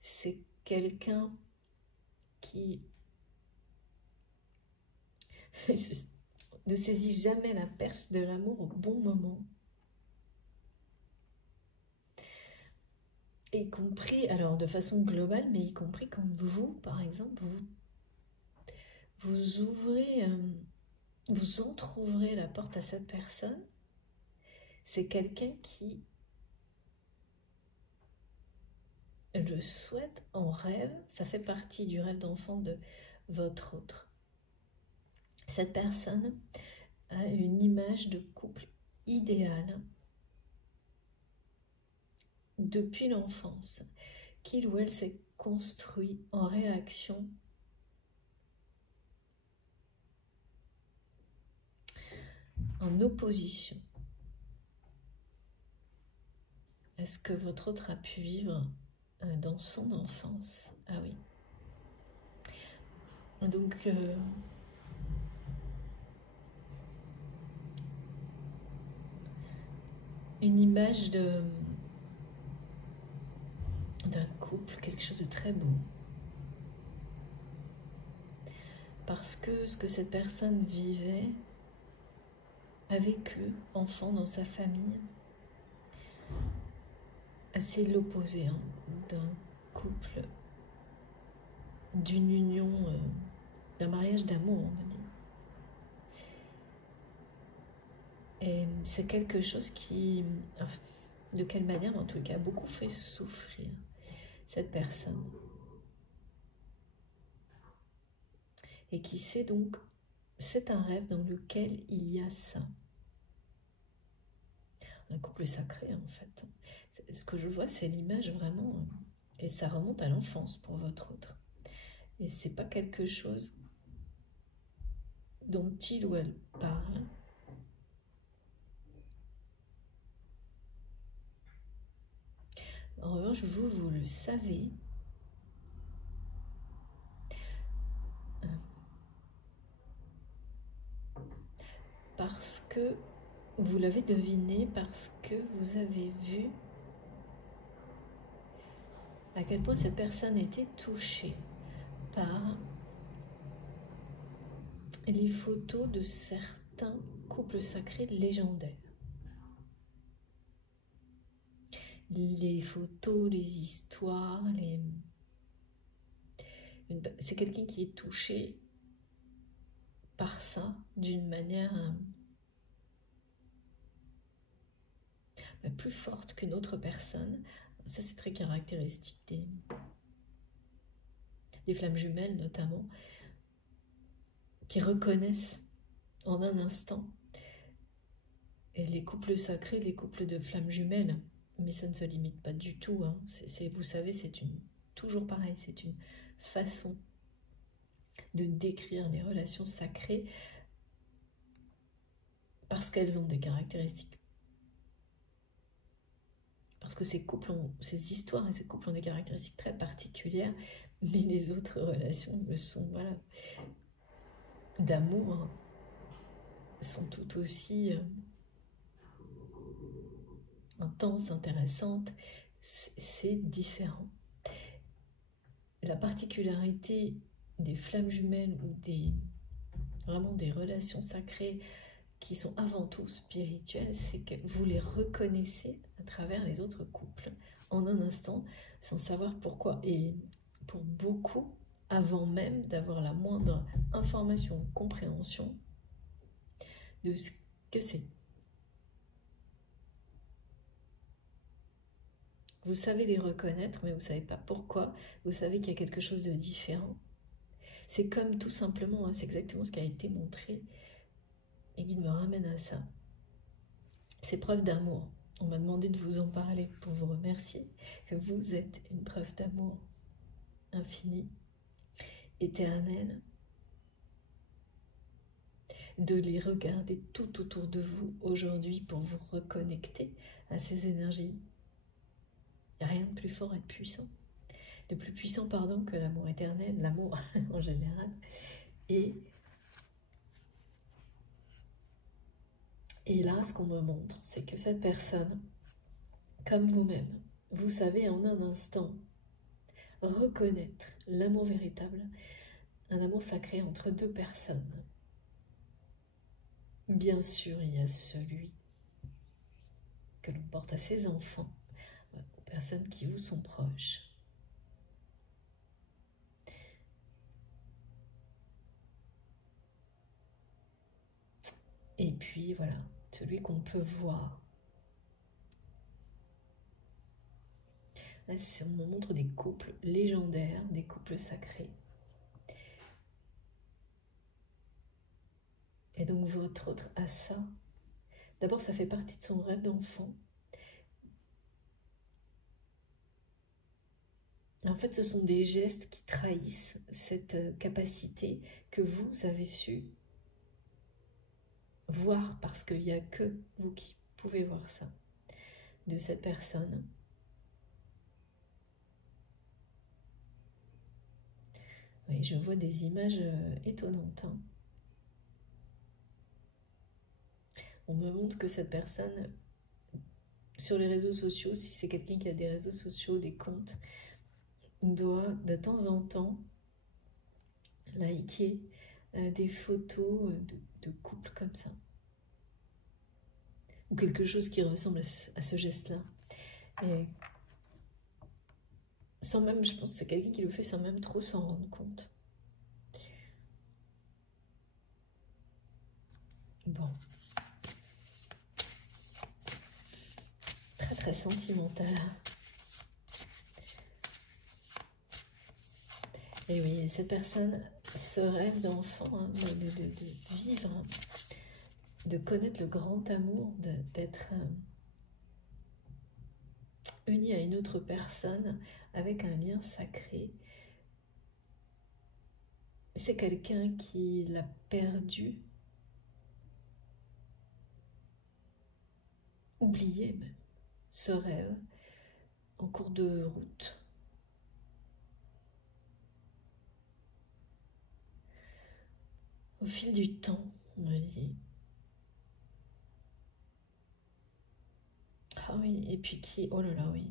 C'est quelqu'un qui ne saisit jamais la perche de l'amour au bon moment. Y compris, alors de façon globale, mais y compris quand vous, par exemple, vous ouvrez, vous entrouvrez la porte à cette personne. C'est quelqu'un qui le souhaite en rêve, ça fait partie du rêve d'enfant de votre autre. Cette personne a une image de couple idéal depuis l'enfance, qu'il ou elle s'est construit en réaction en opposition à ce que votre autre a pu vivre dans son enfance. Ah oui. Donc, une image d'un couple, quelque chose de très beau. Parce que ce que cette personne vivait, a vécu, enfant, dans sa famille, c'est l'opposé d'un couple, d'une union, d'un mariage d'amour, on va dire. Et c'est quelque chose qui, de quelle manière en tout cas, beaucoup fait souffrir cette personne. Et qui sait donc, c'est un rêve dans lequel il y a ça. Un couple sacré en fait. Ce que je vois, c'est l'image vraiment, et ça remonte à l'enfance pour votre autre. Et c'est pas quelque chose dont il ou elle parle. En revanche, vous le savez. Parce que vous l'avez deviné, parce que vous avez vu à quel point cette personne était touchée par les photos de certains couples sacrés légendaires. Les photos, les histoires, c'est quelqu'un qui est touché par ça d'une manière plus forte qu'une autre personne. Ça, c'est très caractéristique des flammes jumelles, notamment, qui reconnaissent en un instant. Et les couples sacrés, les couples de flammes jumelles, mais ça ne se limite pas du tout. Hein. Vous savez, c'est toujours pareil, c'est une façon de décrire les relations sacrées parce qu'elles ont des caractéristiques. Parce que ces histoires et ces couples ont des caractéristiques très particulières, mais les autres relations le sont, voilà, d'amour, sont tout aussi intenses, intéressantes. C'est différent. la particularité des flammes jumelles ou vraiment des relations sacrées qui sont avant tout spirituelles, c'est que vous les reconnaissez à travers les autres couples en un instant, sans savoir pourquoi. Et pour beaucoup, avant même d'avoir la moindre information ou compréhension de ce que c'est. Vous savez les reconnaître, mais vous ne savez pas pourquoi. Vous savez qu'il y a quelque chose de différent. C'est comme tout simplement, hein, c'est exactement ce qui a été montré et qui me ramène à ça. C'est preuve d'amour. On m'a demandé de vous en parler pour vous remercier que vous êtes une preuve d'amour infini, éternel. De les regarder tout autour de vous aujourd'hui pour vous reconnecter à ces énergies. Il n'y a rien de plus fort et de puissant. De plus puissant, pardon, que l'amour éternel, l'amour en général. Et là, ce qu'on me montre, c'est que cette personne, comme vous-même, vous savez en un instant reconnaître l'amour véritable, un amour sacré entre deux personnes. Bien sûr, il y a celui que l'on porte à ses enfants, aux personnes qui vous sont proches. Et puis voilà, celui qu'on peut voir. Là, on me montre des couples légendaires, des couples sacrés. Et donc votre autre a ça. D'abord, ça fait partie de son rêve d'enfant. En fait, ce sont des gestes qui trahissent cette capacité que vous avez su voir, parce qu'il n'y a que vous qui pouvez voir ça, de cette personne. Oui, je vois des images étonnantes. Hein. On me montre que cette personne, sur les réseaux sociaux, si c'est quelqu'un qui a des réseaux sociaux, des comptes, doit de temps en temps liker des photos de couples comme ça. Ou quelque chose qui ressemble à ce geste-là. Et sans même, je pense que c'est quelqu'un qui le fait sans même trop s'en rendre compte. Bon. Très très sentimental. Et oui, cette personne, ce rêve d'enfant, hein, de vivre, hein, de connaître le grand amour, d'être uni à une autre personne avec un lien sacré. C'est quelqu'un qui l'a perdu, oublié même, ce rêve en cours de route. Au fil du temps, on me dit. Ah oui, et puis qui, oh là là, oui.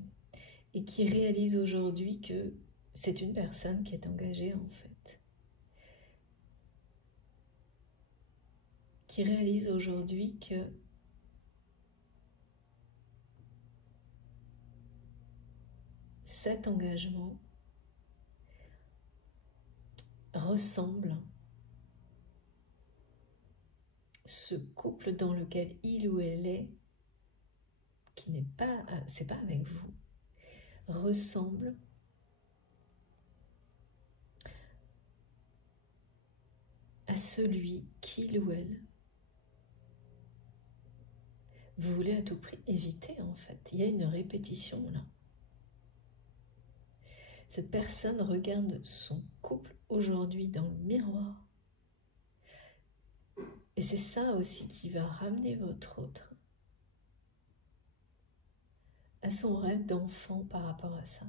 Et qui réalise aujourd'hui que c'est une personne qui est engagée en fait. Qui réalise aujourd'hui que cet engagement ressemble ce couple dans lequel il ou elle est, qui n'est pas, c'est pas avec vous, ressemble à celui qu'il ou elle voulait à tout prix éviter en fait. Il y a une répétition là. Cette personne regarde son couple aujourd'hui dans le miroir. Et c'est ça aussi qui va ramener votre autre à son rêve d'enfant par rapport à ça.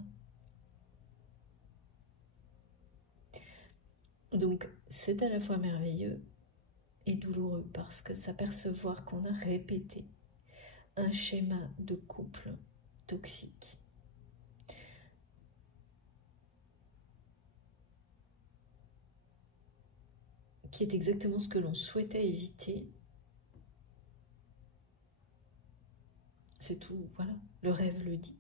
Donc, c'est à la fois merveilleux et douloureux parce que s'apercevoir qu'on a répété un schéma de couple toxique. qui est exactement ce que l'on souhaitait éviter. C'est tout, voilà, le rêve le dit.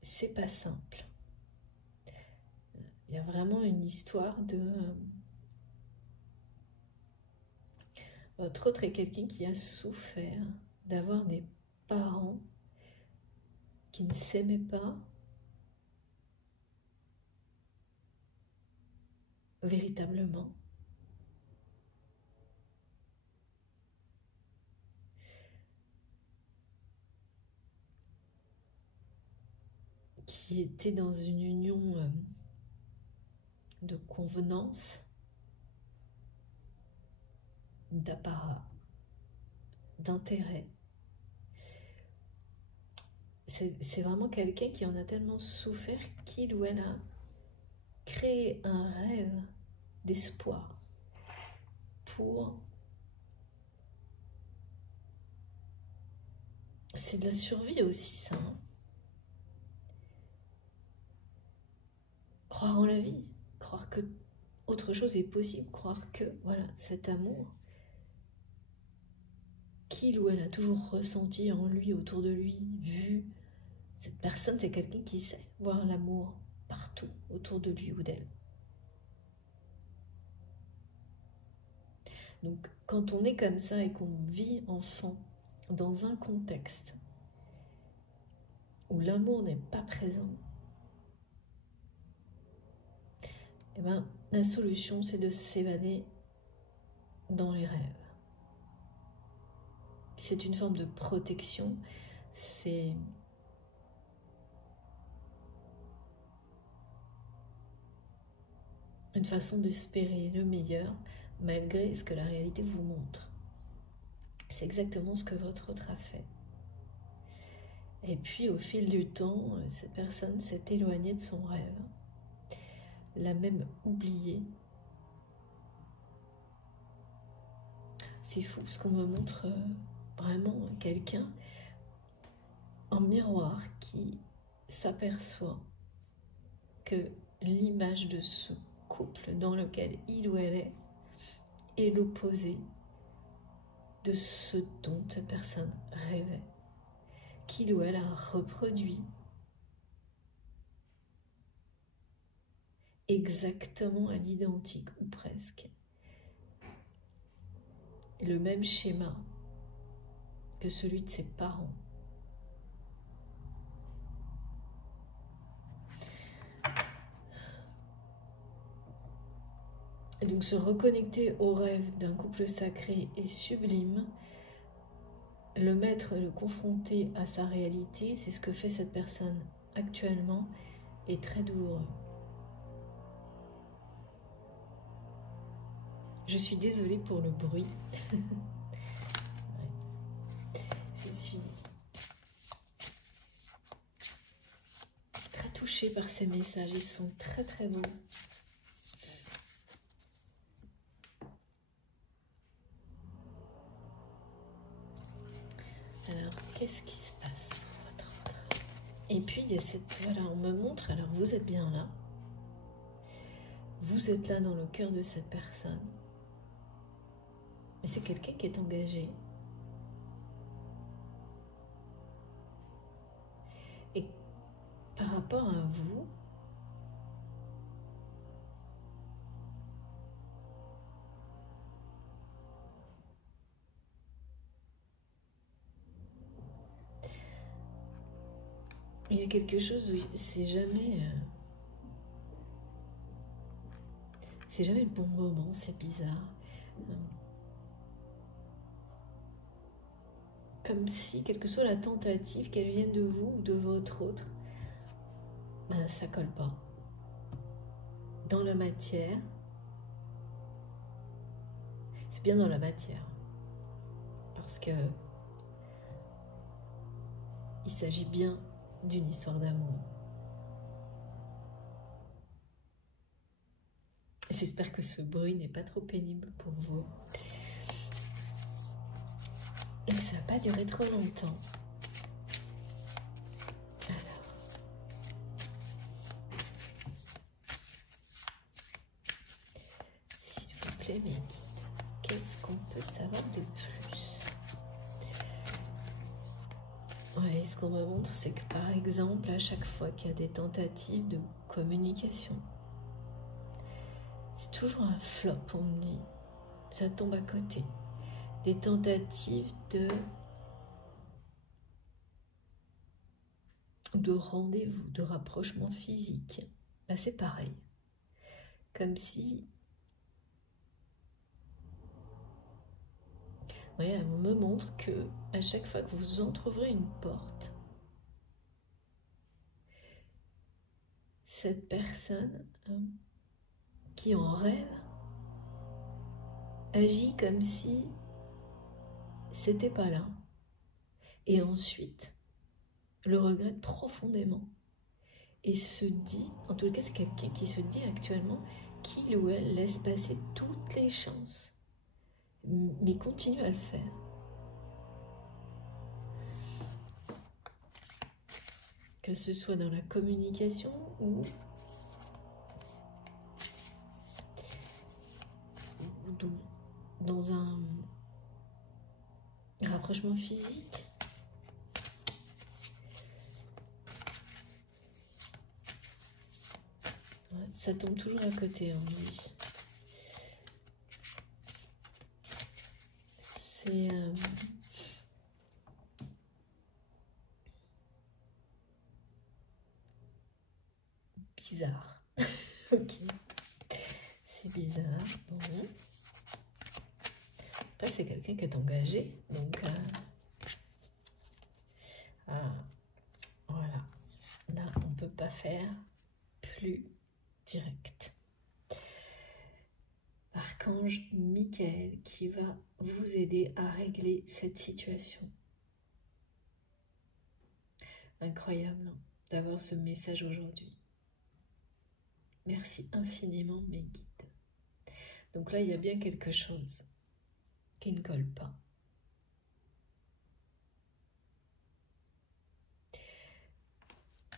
C'est pas simple. Il y a vraiment une histoire de... Votre autre est quelqu'un qui a souffert d'avoir des parents qui ne s'aimaient pas véritablement. Qui étaient dans une union de convenance, d'apparat, d'intérêt. C'est vraiment quelqu'un qui en a tellement souffert qu'il ou elle a créé un rêve d'espoir pour... C'est de la survie aussi, ça. Hein. Croire en la vie, croire que autre chose est possible, croire que, voilà, cet amour qu'il ou elle a toujours ressenti en lui, autour de lui, vu, cette personne, c'est quelqu'un qui sait voir l'amour partout, autour de lui ou d'elle. Donc, quand on est comme ça et qu'on vit enfant dans un contexte où l'amour n'est pas présent, eh ben, la solution, c'est de s'évader dans les rêves. C'est une forme de protection, c'est une façon d'espérer le meilleur malgré ce que la réalité vous montre. C'est exactement ce que votre autre a fait. Et puis au fil du temps, cette personne s'est éloignée de son rêve, l'a même oublié. C'est fou parce qu'on me montre vraiment quelqu'un en miroir qui s'aperçoit que l'image de ce couple dans lequel il ou elle est l'opposé de ce dont cette personne rêvait, qu'il ou elle a reproduit exactement à l'identique ou presque le même schéma que celui de ses parents. Et donc se reconnecter au rêve d'un couple sacré et sublime, le mettre, le confronter à sa réalité, c'est ce que fait cette personne actuellement, est très douloureux. Je suis désolée pour le bruit. Je suis très touchée par ces messages, ils sont très très beaux. Alors, qu'est-ce qui se passe pour votre autre? Et puis, il y a cette... Voilà, on me montre, alors vous êtes bien là. Vous êtes là dans le cœur de cette personne. Mais c'est quelqu'un qui est engagé. Et par rapport à vous, il y a quelque chose où c'est jamais le bon moment, c'est bizarre. Comme si, quelle que soit la tentative, qu'elle vienne de vous ou de votre autre, ben, ça colle pas. Dans la matière, c'est bien dans la matière, parce que il s'agit bien d'une histoire d'amour. J'espère que ce bruit n'est pas trop pénible pour vous. Et que ça ne va pas durer trop longtemps. Alors. fait, mes guides? Qu'est-ce qu'on peut savoir de plus? Ouais, ce qu'on me montre, c'est que par exemple, à chaque fois qu'il y a des tentatives de communication, c'est toujours un flop, on me dit. Ça tombe à côté. Des tentatives de rendez-vous, de rapprochement physique, bah, c'est pareil. Comme si, ouais, on me montre que à chaque fois que vous entreouvrez une porte, cette personne qui en rêve agit comme si c'était pas là, et ensuite le regrette profondément et se dit, en tout cas c'est quelqu'un qui se dit actuellement qu'il ou elle laisse passer toutes les chances, mais continue à le faire. Que ce soit dans la communication ou dans un rapprochement physique. Ouais, ça tombe toujours à côté, on dit. C'est bizarre. Ok. C'est bizarre. Bon. Après, c'est quelqu'un qui est engagé. Donc, voilà. Là, on ne peut pas faire plus direct. Archange Michael qui va vous aider à régler cette situation. Incroyable hein, d'avoir ce message aujourd'hui. Merci infiniment mes guides. Donc là, il y a bien quelque chose qui ne colle pas.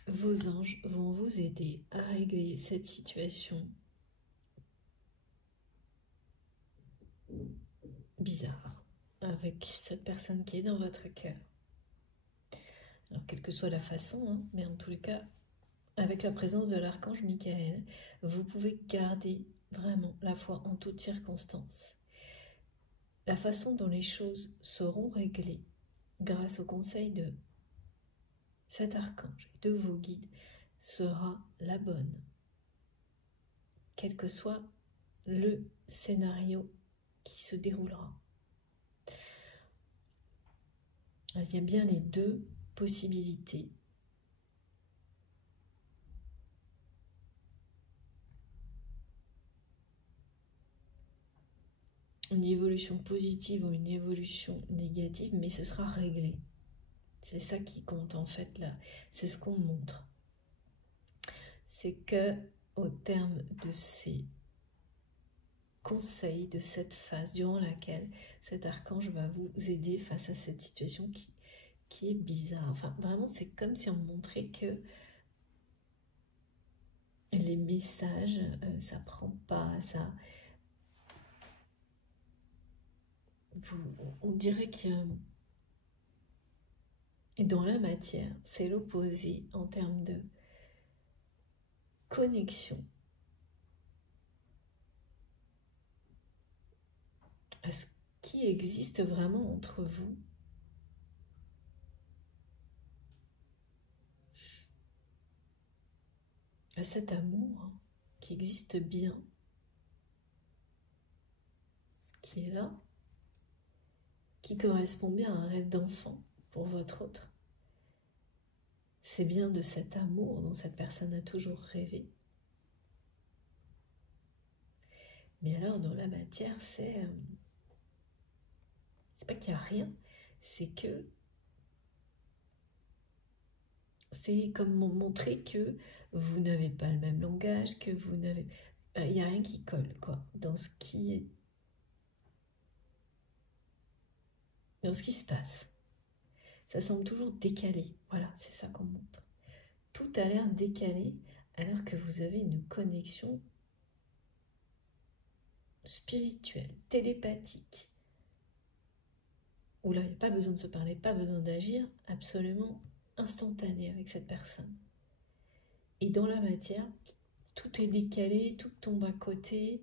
Vos anges vont vous aider à régler cette situation bizarre avec cette personne qui est dans votre cœur. Alors, quelle que soit la façon, hein, mais en tous les cas, avec la présence de l'archange Michael, vous pouvez garder vraiment la foi en toutes circonstances. La façon dont les choses seront réglées grâce au conseil de cet archange et de vos guides sera la bonne. Quel que soit le scénario qui se déroulera. Il y a bien les deux possibilités. Une évolution positive ou une évolution négative, mais ce sera réglé. C'est ça qui compte en fait là. C'est ce qu'on montre. C'est que au terme de ces conseils, de cette phase durant laquelle cet archange va vous aider face à cette situation qui est bizarre. Enfin, vraiment, c'est comme si on montrait que les messages, ça prend pas, ça... On dirait que dans la matière, c'est l'opposé en termes de connexion à ce qui existe vraiment entre vous. À cet amour qui existe bien, qui est là, qui correspond bien à un rêve d'enfant pour votre autre. C'est bien de cet amour dont cette personne a toujours rêvé. Mais alors, dans la matière, c'est pas qu'il n'y a rien, c'est que c'est comme montrer que vous n'avez pas le même langage, que vous n'avez... Il n'y a rien qui colle, quoi, dans ce qui se passe. Ça semble toujours décalé. Voilà, c'est ça qu'on montre. Tout a l'air décalé alors que vous avez une connexion spirituelle, télépathique, où là, il n'y a pas besoin de se parler, pas besoin d'agir, absolument instantané avec cette personne. Et dans la matière, tout est décalé, tout tombe à côté,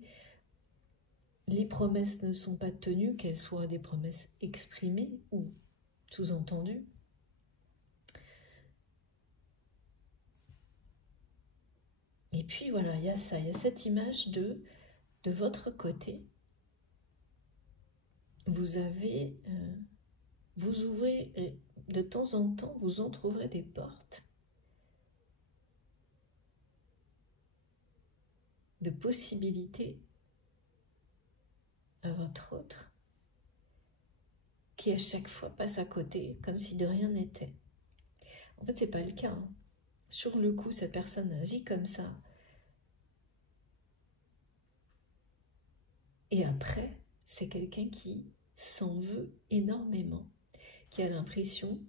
les promesses ne sont pas tenues, qu'elles soient des promesses exprimées ou sous-entendues. Et puis voilà, il y a ça, il y a cette image de votre côté, vous avez, vous ouvrez, de temps en temps, vous entrouvrez des portes de possibilités à votre autre, qui à chaque fois passe à côté, comme si de rien n'était. En fait, c'est pas le cas. Hein. Sur le coup, cette personne agit comme ça. Et après, c'est quelqu'un qui s'en veut énormément, qui a l'impression,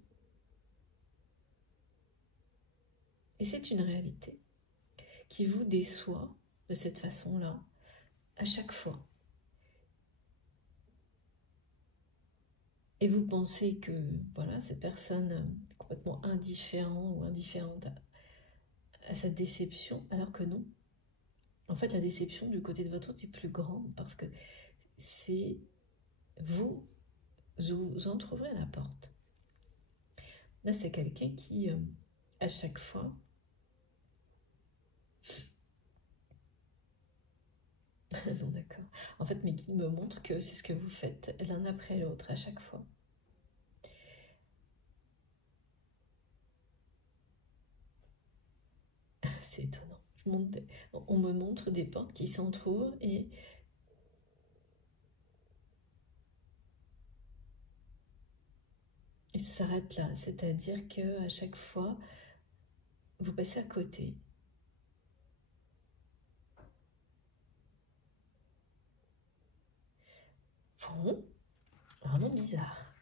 et c'est une réalité, qui vous déçoit de cette façon-là, à chaque fois. Et vous pensez que, voilà, cette personne complètement indifférent ou indifférente à cette déception, alors que non. En fait, la déception du côté de votre autre est plus grande parce que c'est vous entrouvrez la porte. Là, c'est quelqu'un qui, à chaque fois, non, d'accord. En fait, mais qui me montre que c'est ce que vous faites l'un après l'autre à chaque fois. C'est étonnant. On me montre des portes qui s'entr'ouvrent et ça s'arrête là. C'est-à-dire qu'à chaque fois, vous passez à côté. Bon, vraiment bizarre.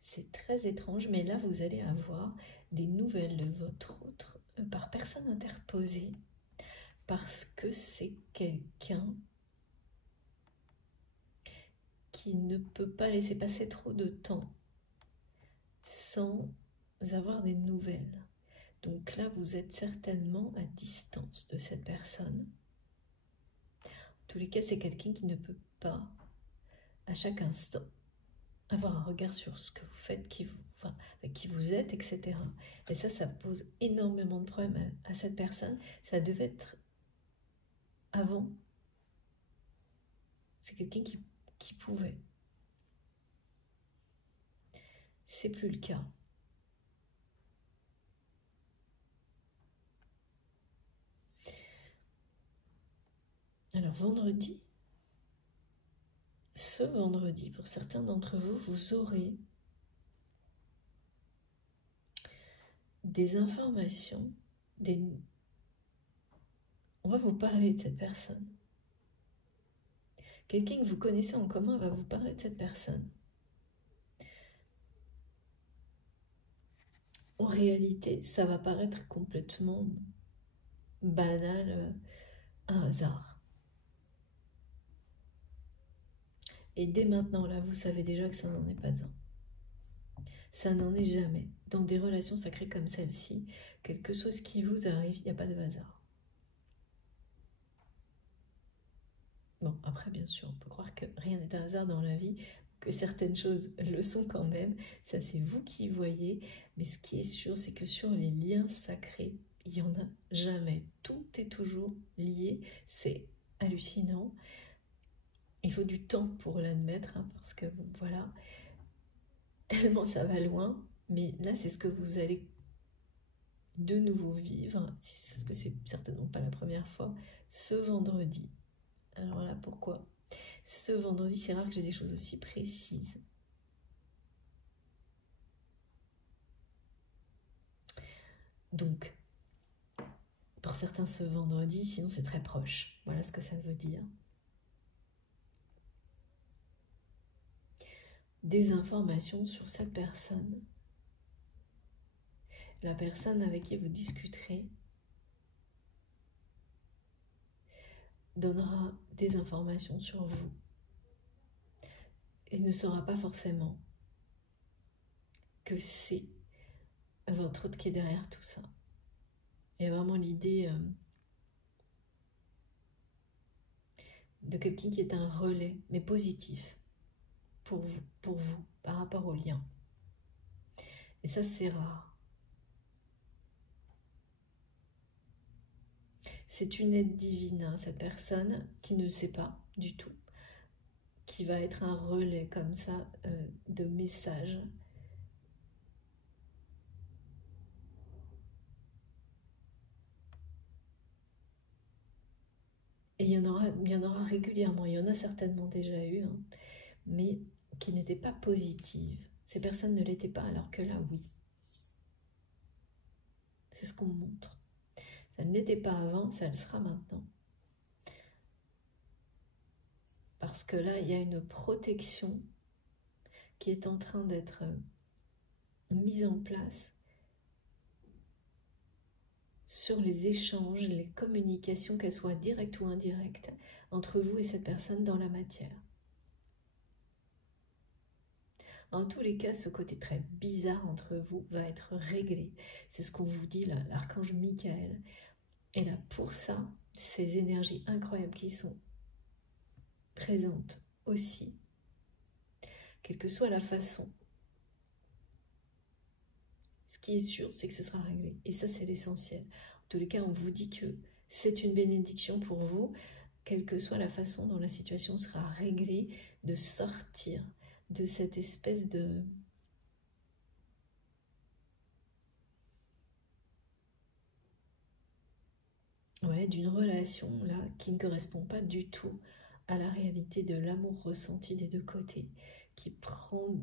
C'est très étrange, mais là, vous allez avoir des nouvelles de votre autre par personne interposée, parce que c'est quelqu'un qui ne peut pas laisser passer trop de temps sans avoir des nouvelles. Donc là, vous êtes certainement à distance de cette personne. En tous les cas, c'est quelqu'un qui ne peut pas, à chaque instant, avoir un regard sur ce que vous faites, qui vous êtes, etc. Et ça pose énormément de problèmes à cette personne. Ça devait être avant. C'est quelqu'un qui pouvait. C'est plus le cas. Alors vendredi, ce vendredi, pour certains d'entre vous, vous aurez des informations, on va vous parler de cette personne. Quelqu'un que vous connaissez en commun va vous parler de cette personne. En réalité, ça va paraître complètement banal, un hasard. Et dès maintenant, là, vous savez déjà que ça n'en est pas un. Ça n'en est jamais. Dans des relations sacrées comme celle-ci, quelque chose qui vous arrive, il n'y a pas de hasard. Bon, après, bien sûr, on peut croire que rien n'est un hasard dans la vie, que certaines choses le sont quand même. Ça, c'est vous qui voyez. Mais ce qui est sûr, c'est que sur les liens sacrés, il n'y en a jamais. Tout est toujours lié. C'est hallucinant. Il faut du temps pour l'admettre, hein, parce que, bon, voilà, tellement ça va loin. Mais là, c'est ce que vous allez de nouveau vivre, parce que c'est certainement pas la première fois, ce vendredi. Alors là, pourquoi? Ce vendredi, c'est rare que j'ai des choses aussi précises. Donc, pour certains, ce vendredi, sinon c'est très proche. Voilà ce que ça veut dire. Des informations sur cette personne. la personne avec qui vous discuterez donnera des informations sur vous et ne saura pas forcément que c'est votre autre qui est derrière tout ça. Il y a vraiment l'idée de quelqu'un qui est un relais, mais positif, pour vous par rapport au lien. Et ça, c'est rare. C'est une aide divine, hein, cette personne qui ne sait pas du tout, qui va être un relais comme ça de messages. Et il y en aura régulièrement, il y en a certainement déjà eu, hein, mais qui n'étaient pas positives. Ces personnes ne l'étaient pas, alors que là, oui. C'est ce qu'on montre. Ça ne l'était pas avant, ça le sera maintenant. Parce que là, il y a une protection qui est en train d'être mise en place sur les échanges, les communications, qu'elles soient directes ou indirectes, entre vous et cette personne dans la matière. En tous les cas, ce côté très bizarre entre vous va être réglé. C'est ce qu'on vous dit là, l'archange Michael. Et là, pour ça, ces énergies incroyables qui sont présentes aussi, quelle que soit la façon, ce qui est sûr, c'est que ce sera réglé. Et ça, c'est l'essentiel. En tous les cas, on vous dit que c'est une bénédiction pour vous, quelle que soit la façon dont la situation sera réglée, de sortir de cette espèce de... ouais, d'une relation là qui ne correspond pas du tout à la réalité de l'amour ressenti des deux côtés, qui prend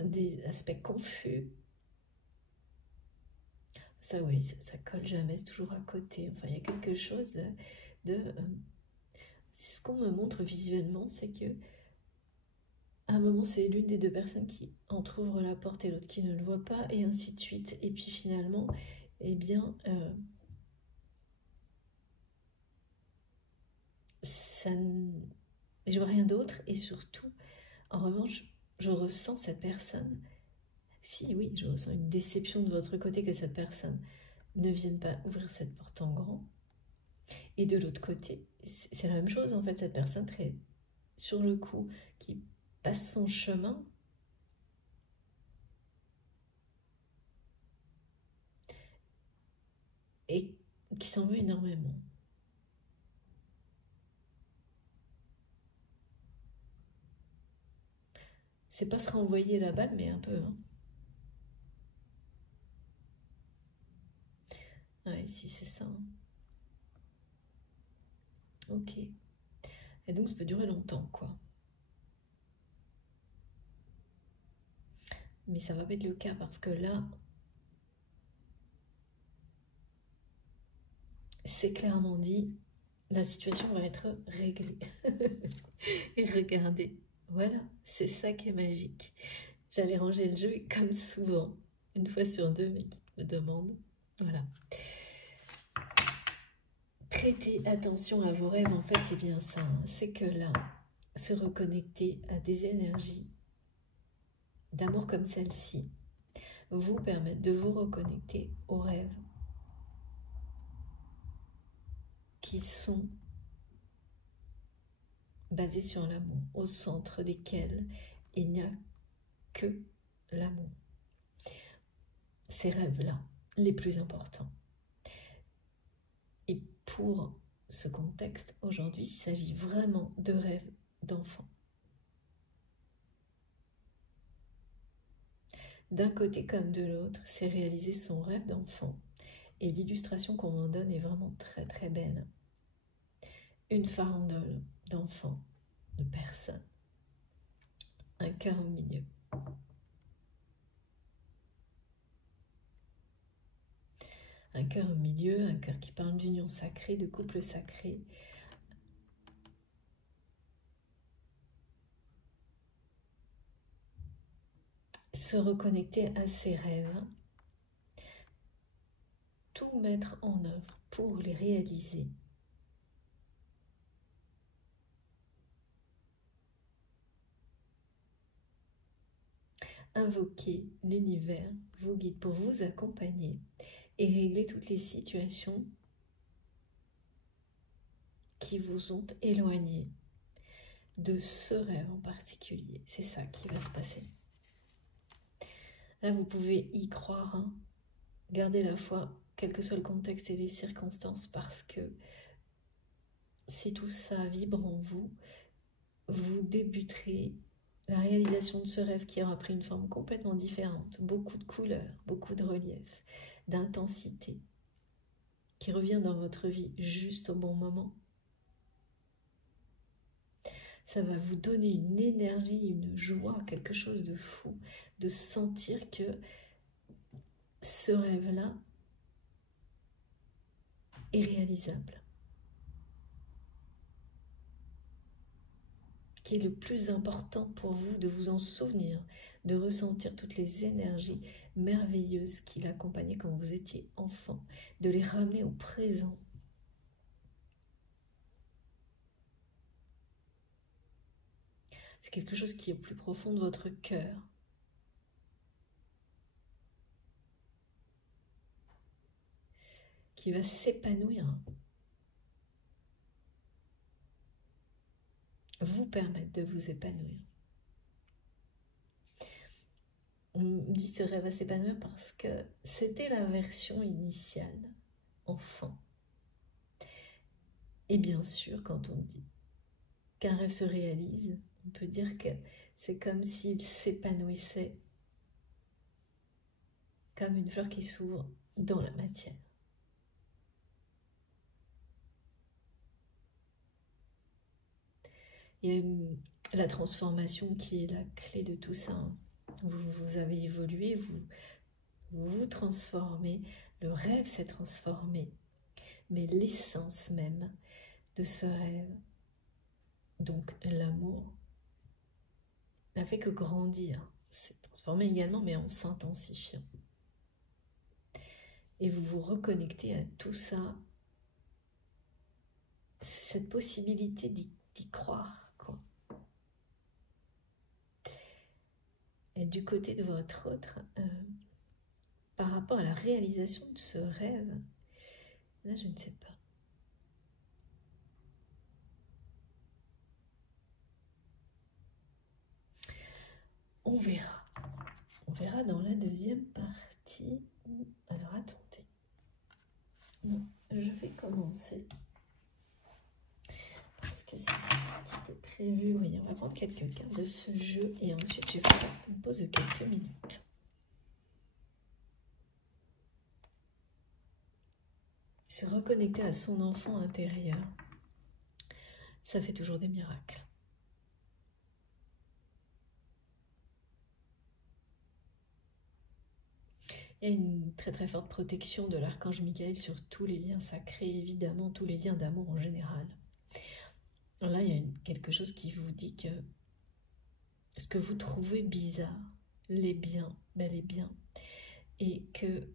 des aspects confus. Ça oui, ça colle jamais, c'est toujours à côté. Enfin, il y a quelque chose de c'est ce qu'on me montre visuellement, c'est que à un moment, c'est l'une des deux personnes qui entrouvre la porte et l'autre qui ne le voit pas, et ainsi de suite. Et puis finalement, eh bien, je vois rien d'autre. Et surtout, en revanche, je ressens cette personne. Si, oui, je ressens une déception de votre côté que cette personne ne vienne pas ouvrir cette porte en grand. Et de l'autre côté, c'est la même chose en fait, cette personne très sur le coup, qui passe son chemin et qui s'en veut énormément. C'est pas se renvoyer la balle, mais un peu. Hein. Ouais, si, c'est ça. Hein. Ok. Et donc, ça peut durer longtemps, quoi. Mais ça va pas être le cas parce que là, c'est clairement dit, la situation va être réglée. Et regardez, voilà, c'est ça qui est magique. J'allais ranger le jeu comme souvent, une fois sur deux, mais qui me demandent. Voilà. Prêtez attention à vos rêves, en fait, c'est bien ça. Hein. C'est que là, se reconnecter à des énergies d'amour comme celle-ci vous permettent de vous reconnecter aux rêves qui sont basés sur l'amour, au centre desquels il n'y a que l'amour. Ces rêves-là, les plus importants. Et pour ce contexte, aujourd'hui, il s'agit vraiment de rêves d'enfants. D'un côté comme de l'autre, c'est réaliser son rêve d'enfant. Et l'illustration qu'on m'en donne est vraiment très très belle. Une farandole d'enfants, de personnes, un cœur au milieu. Un cœur au milieu, un cœur qui parle d'union sacrée, de couple sacré. se reconnecter à ses rêves, tout mettre en œuvre pour les réaliser. Invoquer l'univers, vos guides, pour vous accompagner et régler toutes les situations qui vous ont éloigné de ce rêve en particulier. C'est ça qui va se passer. Là, vous pouvez y croire, hein. Gardez la foi, quel que soit le contexte et les circonstances, parce que si tout ça vibre en vous, vous débuterez la réalisation de ce rêve qui aura pris une forme complètement différente, beaucoup de couleurs, beaucoup de relief, d'intensité, qui revient dans votre vie juste au bon moment. Ça va vous donner une énergie, une joie, quelque chose de fou, de sentir que ce rêve-là est réalisable. Qui est le plus important pour vous de vous en souvenir, de ressentir toutes les énergies merveilleuses qui l'accompagnaient quand vous étiez enfant, de les ramener au présent. C'est quelque chose qui est au plus profond de votre cœur. Qui va s'épanouir. Vous permettre de vous épanouir. On me dit ce rêve va s'épanouir parce que c'était la version initiale, enfant. Et bien sûr, quand on dit qu'un rêve se réalise, on peut dire que c'est comme s'il s'épanouissait comme une fleur qui s'ouvre dans la matière. Et la transformation qui est la clé de tout ça. Vous avez évolué, vous vous transformez, le rêve s'est transformé, mais l'essence même de ce rêve, donc l'amour, n'a fait que grandir, s'est transformé également, mais en s'intensifiant. Et vous vous reconnectez à tout ça, c'est cette possibilité d'y croire, quoi. Et du côté de votre autre, par rapport à la réalisation de ce rêve, là je ne sais pas. On verra dans la deuxième partie. Alors attendez, non, je vais commencer. Parce que c'est ce qui était prévu. Oui, on va prendre quelques cartes de ce jeu et ensuite je vais faire une pause de quelques minutes. Se reconnecter à son enfant intérieur, ça fait toujours des miracles. Il y a une très très forte protection de l'archange Michael sur tous les liens sacrés, évidemment, tous les liens d'amour en général. Là, il y a quelque chose qui vous dit que ce que vous trouvez bizarre, les biens, bel et bien, et que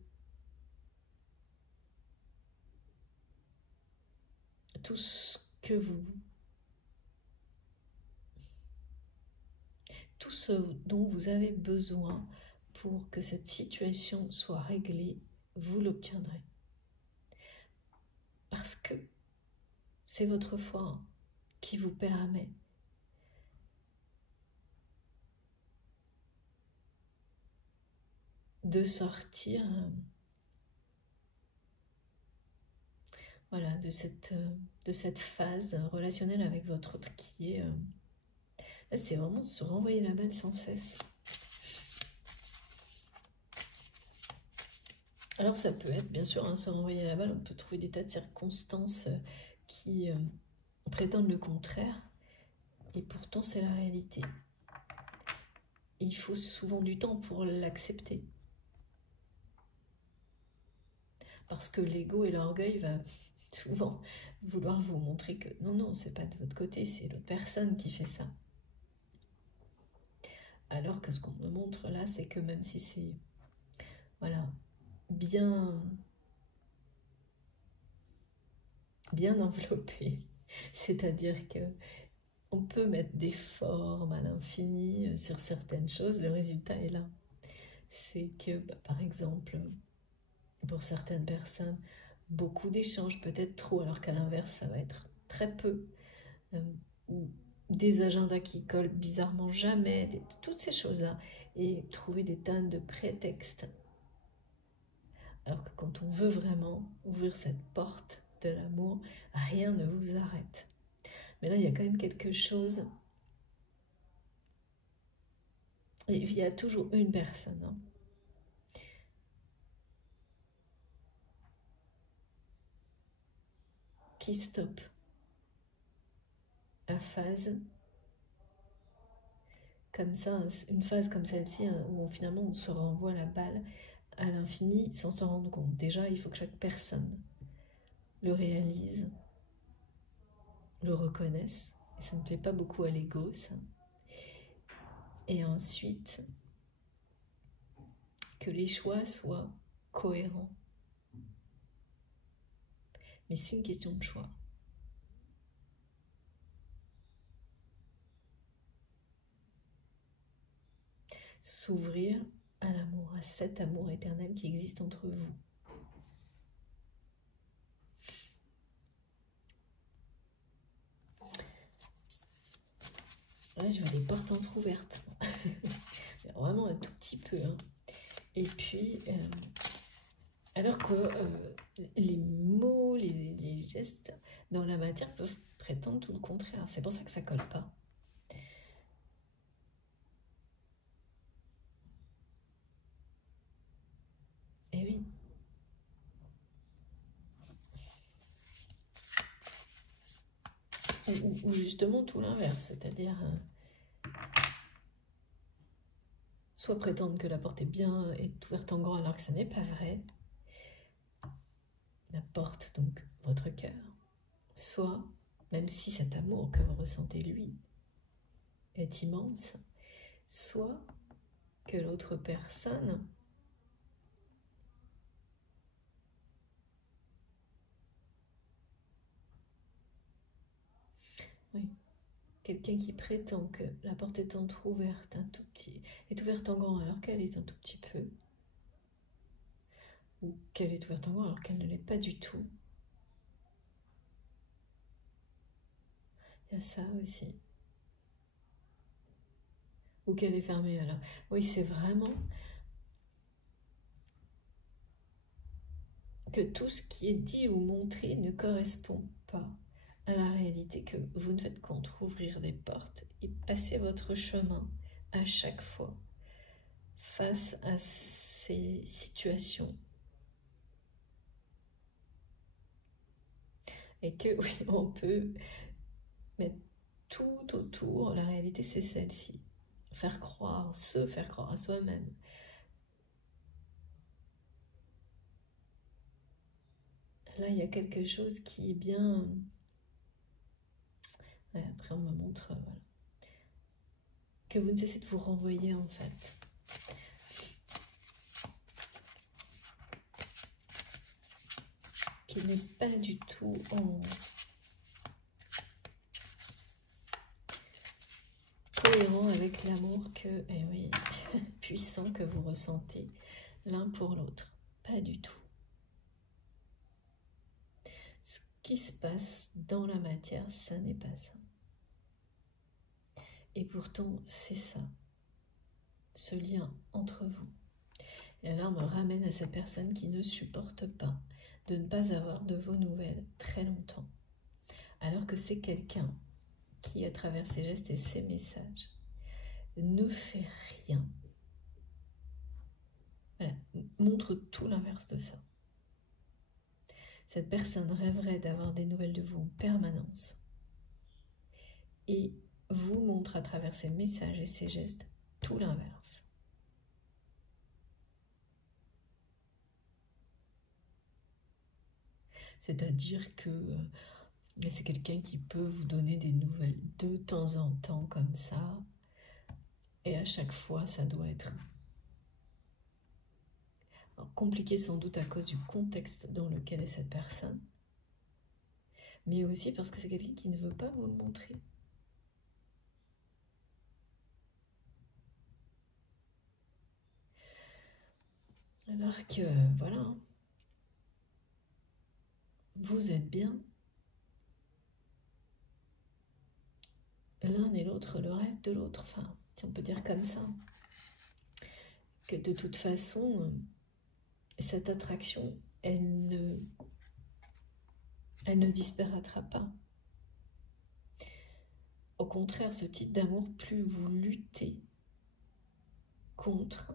tout ce dont vous avez besoin pour que cette situation soit réglée, vous l'obtiendrez. Parce que c'est votre foi qui vous permet de sortir voilà, de cette phase relationnelle avec votre autre qui est... là, c'est vraiment se renvoyer la balle sans cesse. Alors ça peut être, bien sûr, hein, se renvoyer la balle, on peut trouver des tas de circonstances qui prétendent le contraire, et pourtant c'est la réalité. Et il faut souvent du temps pour l'accepter. Parce que l'ego et l'orgueil va souvent vouloir vous montrer que non, non, c'est pas de votre côté, c'est l'autre personne qui fait ça. Alors que ce qu'on me montre là, c'est que même si c'est voilà, bien enveloppé, c'est-à-dire que on peut mettre des formes à l'infini sur certaines choses, le résultat est là. C'est que, par exemple, pour certaines personnes, beaucoup d'échanges, peut-être trop, alors qu'à l'inverse, ça va être très peu. Ou des agendas qui collent bizarrement jamais, toutes ces choses-là. Et trouver des tonnes de prétextes. Alors que quand on veut vraiment ouvrir cette porte de l'amour, rien ne vous arrête. Mais là, il y a quand même quelque chose. Et il y a toujours une personne qui stoppe la phase comme ça, une phase comme celle-ci, où finalement on se renvoie la balle à l'infini sans s'en rendre compte. Déjà, il faut que chaque personne le réalise, le reconnaisse. Et ça ne plaît pas beaucoup à l'ego, ça. Et ensuite, que les choix soient cohérents. Mais c'est une question de choix. S'ouvrir à l'amour, à cet amour éternel qui existe entre vous. Là, je vois des portes entrouvertes. Vraiment un tout petit peu. Et puis, alors que les mots, les gestes dans la matière peuvent prétendre tout le contraire. C'est pour ça que ça colle pas. Eh oui. Ou justement tout l'inverse, c'est-à-dire soit prétendre que la porte est ouverte en grand alors que ça n'est pas vrai, la porte donc votre cœur, soit même si cet amour que vous ressentez lui est immense, soit que l'autre personne oui, quelqu'un qui prétend que la porte est entrouverte un tout petit, est ouverte en grand alors qu'elle est un tout petit peu, ou qu'elle est ouverte en grand alors qu'elle ne l'est pas du tout. Il y a ça aussi. Ou qu'elle est fermée alors. Oui, c'est vraiment que tout ce qui est dit ou montré ne correspond pas à la réalité, que vous ne faites qu'entrouvrir des portes et passer votre chemin à chaque fois face à ces situations. Et que oui, on peut mettre tout autour, la réalité c'est celle-ci. Faire croire, se faire croire à soi-même. Là, il y a quelque chose qui est bien... Ouais, après, on me montre voilà, que vous ne cessez de vous renvoyer, en fait. Qui n'est pas du tout en cohérent avec l'amour que, eh oui, puissant que vous ressentez l'un pour l'autre. Pas du tout. Ce qui se passe dans la matière, ça n'est pas ça. Et pourtant, c'est ça, ce lien entre vous. Et alors, on me ramène à cette personne qui ne supporte pas de ne pas avoir de vos nouvelles très longtemps. Alors que c'est quelqu'un qui, à travers ses gestes et ses messages, ne fait rien. Voilà, montre tout l'inverse de ça. Cette personne rêverait d'avoir des nouvelles de vous en permanence. Et vous montre à travers ses messages et ses gestes tout l'inverse. C'est-à-dire que c'est quelqu'un qui peut vous donner des nouvelles de temps en temps comme ça. Et à chaque fois, ça doit être compliqué sans doute à cause du contexte dans lequel est cette personne, mais aussi parce que c'est quelqu'un qui ne veut pas vous le montrer. Alors que, voilà, vous êtes bien, l'un et l'autre, le rêve de l'autre, enfin, si on peut dire comme ça, que de toute façon, cette attraction, elle ne disparaîtra pas. Au contraire, ce type d'amour, plus vous luttez contre,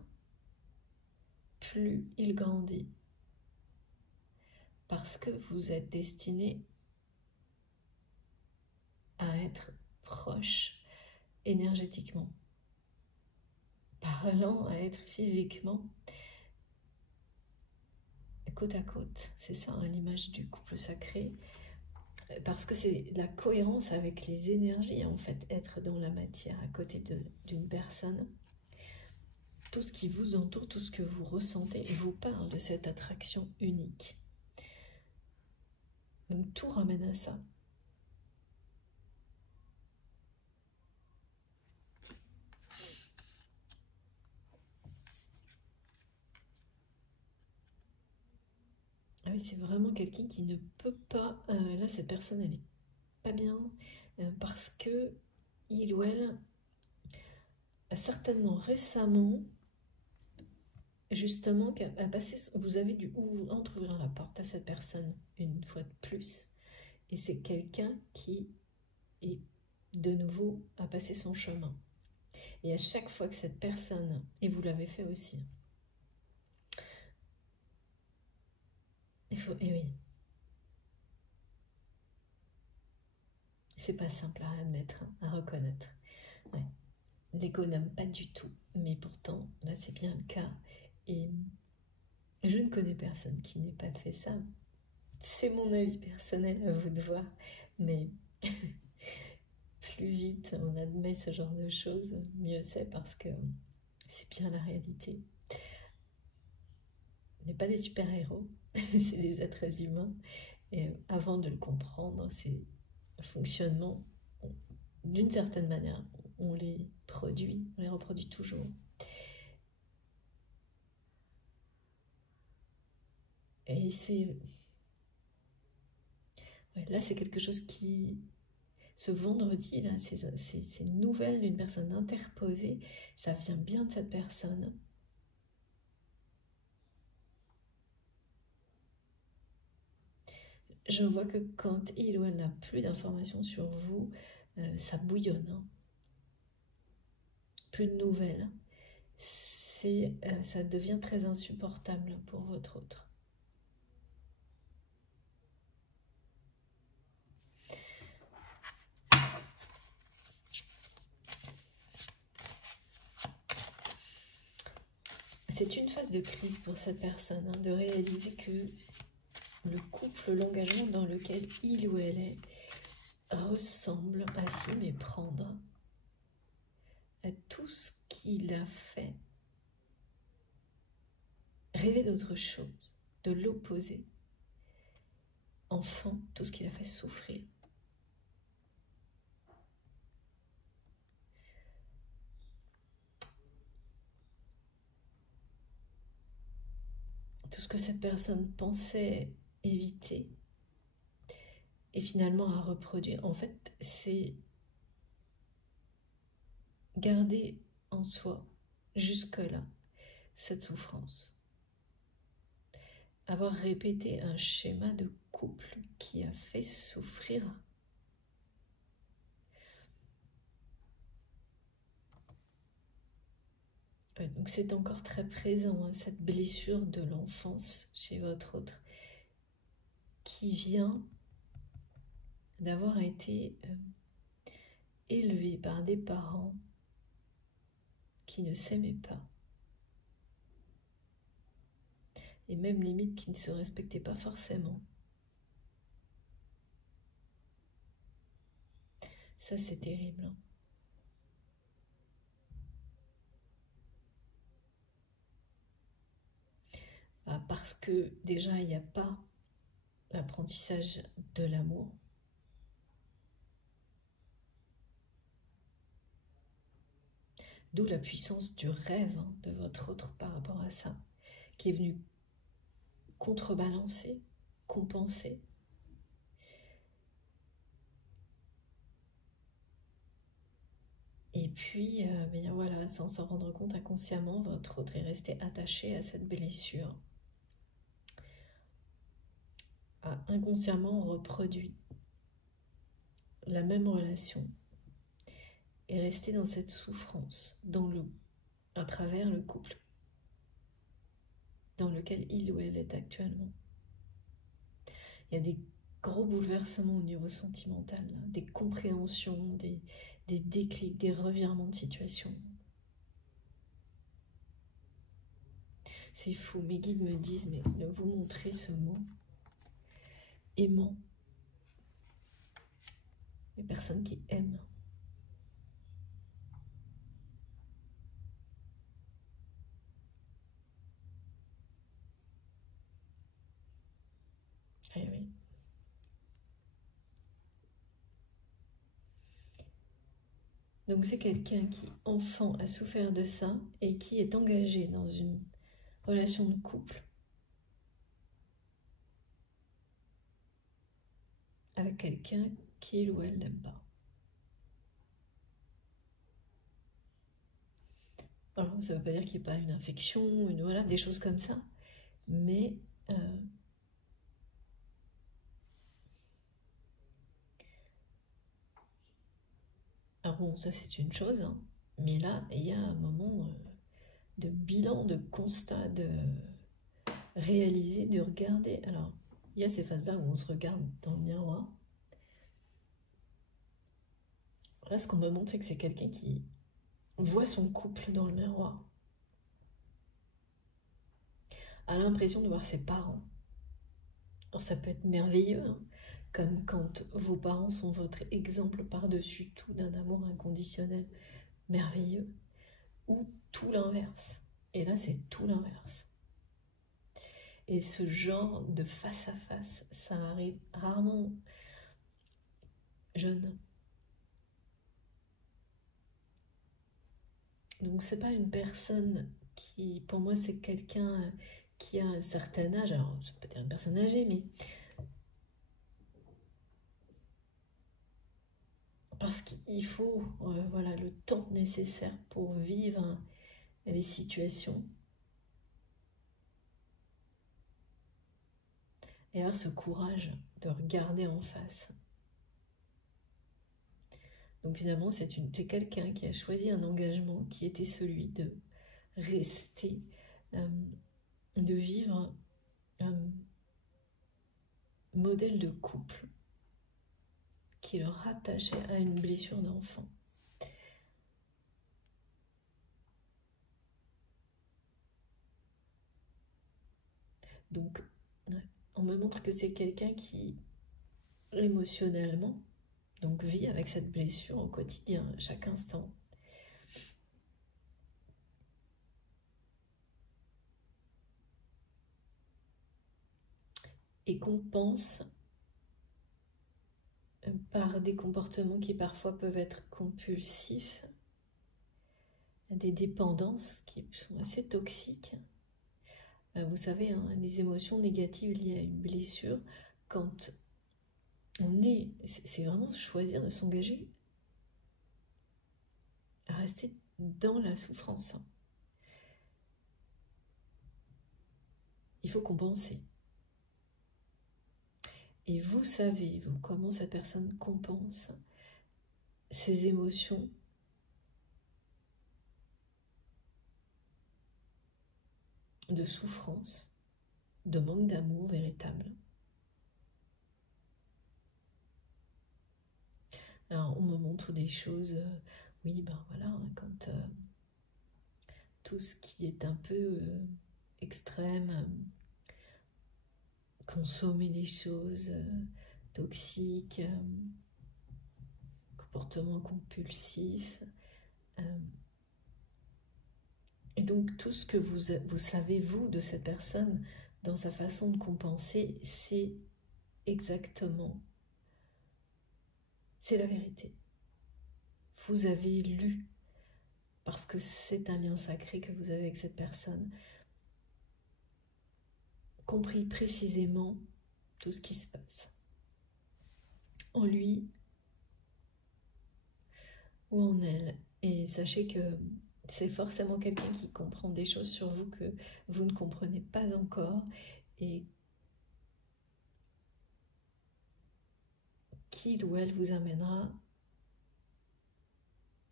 plus il grandit. Parce que vous êtes destiné à être proche énergétiquement, parlant, à être physiquement côte à côte. C'est ça, hein, l'image du couple sacré. Parce que c'est la cohérence avec les énergies, en fait, être dans la matière à côté d'une personne. Tout ce qui vous entoure, tout ce que vous ressentez, vous parle de cette attraction unique. Donc tout ramène à ça. Ah oui, c'est vraiment quelqu'un qui ne peut pas... là, cette personne, elle est pas bien parce que il ou elle a certainement récemment, justement, a passé... Vous avez dû entrouvrir la porte à cette personne une fois de plus. Et c'est quelqu'un qui est de nouveau à passer son chemin. Et à chaque fois que cette personne, et vous l'avez fait aussi, et oui, c'est pas simple à admettre, hein, à reconnaître. Ouais. L'ego n'aime pas du tout, mais pourtant, là c'est bien le cas. Et je ne connais personne qui n'ait pas fait ça. C'est mon avis personnel, à vous de voir, mais plus vite on admet ce genre de choses, mieux c'est, parce que c'est bien la réalité. On n'est pas des super-héros, c'est des êtres humains. Et avant de le comprendre, c'est le fonctionnement, d'une certaine manière, on les reproduit toujours. Et c'est... Ouais, là, c'est quelque chose qui... Ce vendredi, là, ces nouvelles d'une personne interposée, ça vient bien de cette personne. Je vois que quand il ou elle n'a plus d'informations sur vous, ça bouillonne. Hein. Plus de nouvelles. Ça devient très insupportable pour votre autre. C'est une phase de crise pour cette personne, hein, de réaliser que le couple, l'engagement dans lequel il ou elle est, ressemble à s'y méprendre à tout ce qu'il a fait rêver d'autre chose, de l'opposé. Enfant, tout ce qu'il a fait souffrir. Tout ce que cette personne pensait éviter et finalement a reproduit. En fait, c'est garder en soi jusque-là cette souffrance. Avoir répété un schéma de couple qui a fait souffrir. Donc c'est encore très présent, hein, cette blessure de l'enfance chez votre autre qui vient d'avoir été élevé par des parents qui ne s'aimaient pas. Et même limite qui ne se respectaient pas forcément. Ça, c'est terrible. parce que déjà il n'y a pas l'apprentissage de l'amour. D'où la puissance du rêve de votre autre par rapport à ça, qui est venu contrebalancer, compenser. Et puis, voilà, sans s'en rendre compte inconsciemment, votre autre est resté attaché à cette blessure, a inconsciemment reproduit la même relation, est resté dans cette souffrance, à travers le couple dans lequel il ou elle est actuellement. Il y a des gros bouleversements au niveau sentimental, des compréhensions, des déclics, des revirements de situation. C'est fou, mes guides me disent, mais de vous montrer ce mot aimant. Les personnes qui aiment. Eh oui. Donc c'est quelqu'un qui, enfant, a souffert de ça et qui est engagé dans une relation de couple avec quelqu'un qu'il ou elle n'aime pas. Alors, ça ne veut pas dire qu'il n'y a pas une infection, voilà, des choses comme ça, mais alors bon, ça c'est une chose, mais là, il y a un moment de bilan, de constat, de réaliser, de regarder. Alors, il y a ces phases-là où on se regarde dans le miroir. Là, ce qu'on me montre, c'est que c'est quelqu'un qui voit son couple dans le miroir, a l'impression de voir ses parents. Alors, ça peut être merveilleux, comme quand vos parents sont votre exemple par-dessus tout d'un amour inconditionnel merveilleux, ou tout l'inverse. Et là, c'est tout l'inverse. Et ce genre de face à face, ça arrive rarement jeune. Donc c'est pas une personne qui, pour moi, c'est quelqu'un qui a un certain âge. Alors, je peux dire une personne âgée, mais parce qu'il faut voilà, le temps nécessaire pour vivre les situations et avoir ce courage de regarder en face. Donc finalement, c'est quelqu'un qui a choisi un engagement qui était celui de rester, de vivre un modèle de couple qui le rattachait à une blessure d'enfant. Donc, on me montre que c'est quelqu'un qui, émotionnellement, donc vit avec cette blessure au quotidien, à chaque instant. Et compense par des comportements qui parfois peuvent être compulsifs, des dépendances qui sont assez toxiques. Vous savez, les émotions négatives liées à une blessure, quand c'est vraiment choisir de s'engager à rester dans la souffrance. Il faut compenser. Et vous savez, comment cette personne compense ses émotions de souffrance, de manque d'amour véritable. Alors, on me montre des choses, oui, ben voilà, quand tout ce qui est un peu extrême, consommer des choses toxiques, comportements compulsifs, Et donc tout ce que vous savez, vous, de cette personne, dans sa façon de compenser, c'est exactement, c'est la vérité. Vous avez lu, parce que c'est un lien sacré que vous avez avec cette personne, compris précisément tout ce qui se passe en lui ou en elle. Et sachez que c'est forcément quelqu'un qui comprend des choses sur vous que vous ne comprenez pas encore et qu'il ou elle vous amènera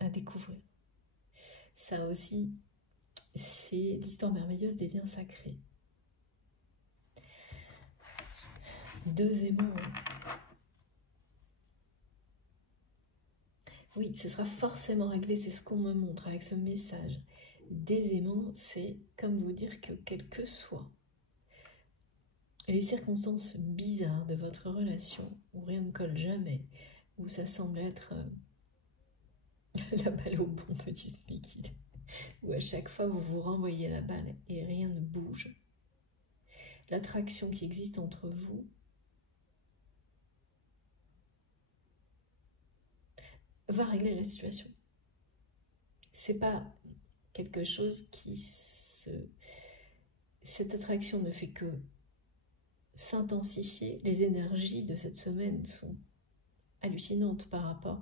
à découvrir. Ça aussi, c'est l'histoire merveilleuse des liens sacrés. Deux aimants. Oui, ce sera forcément réglé, c'est ce qu'on me montre avec ce message. Des aimants, c'est comme vous dire que quelles que soient les circonstances bizarres de votre relation, où rien ne colle jamais, où ça semble être la balle au bon petit liquide, où à chaque fois vous vous renvoyez la balle et rien ne bouge, l'attraction qui existe entre vous va régler la situation. C'est pas quelque chose qui cette attraction ne fait que s'intensifier. Les énergies de cette semaine sont hallucinantes par rapport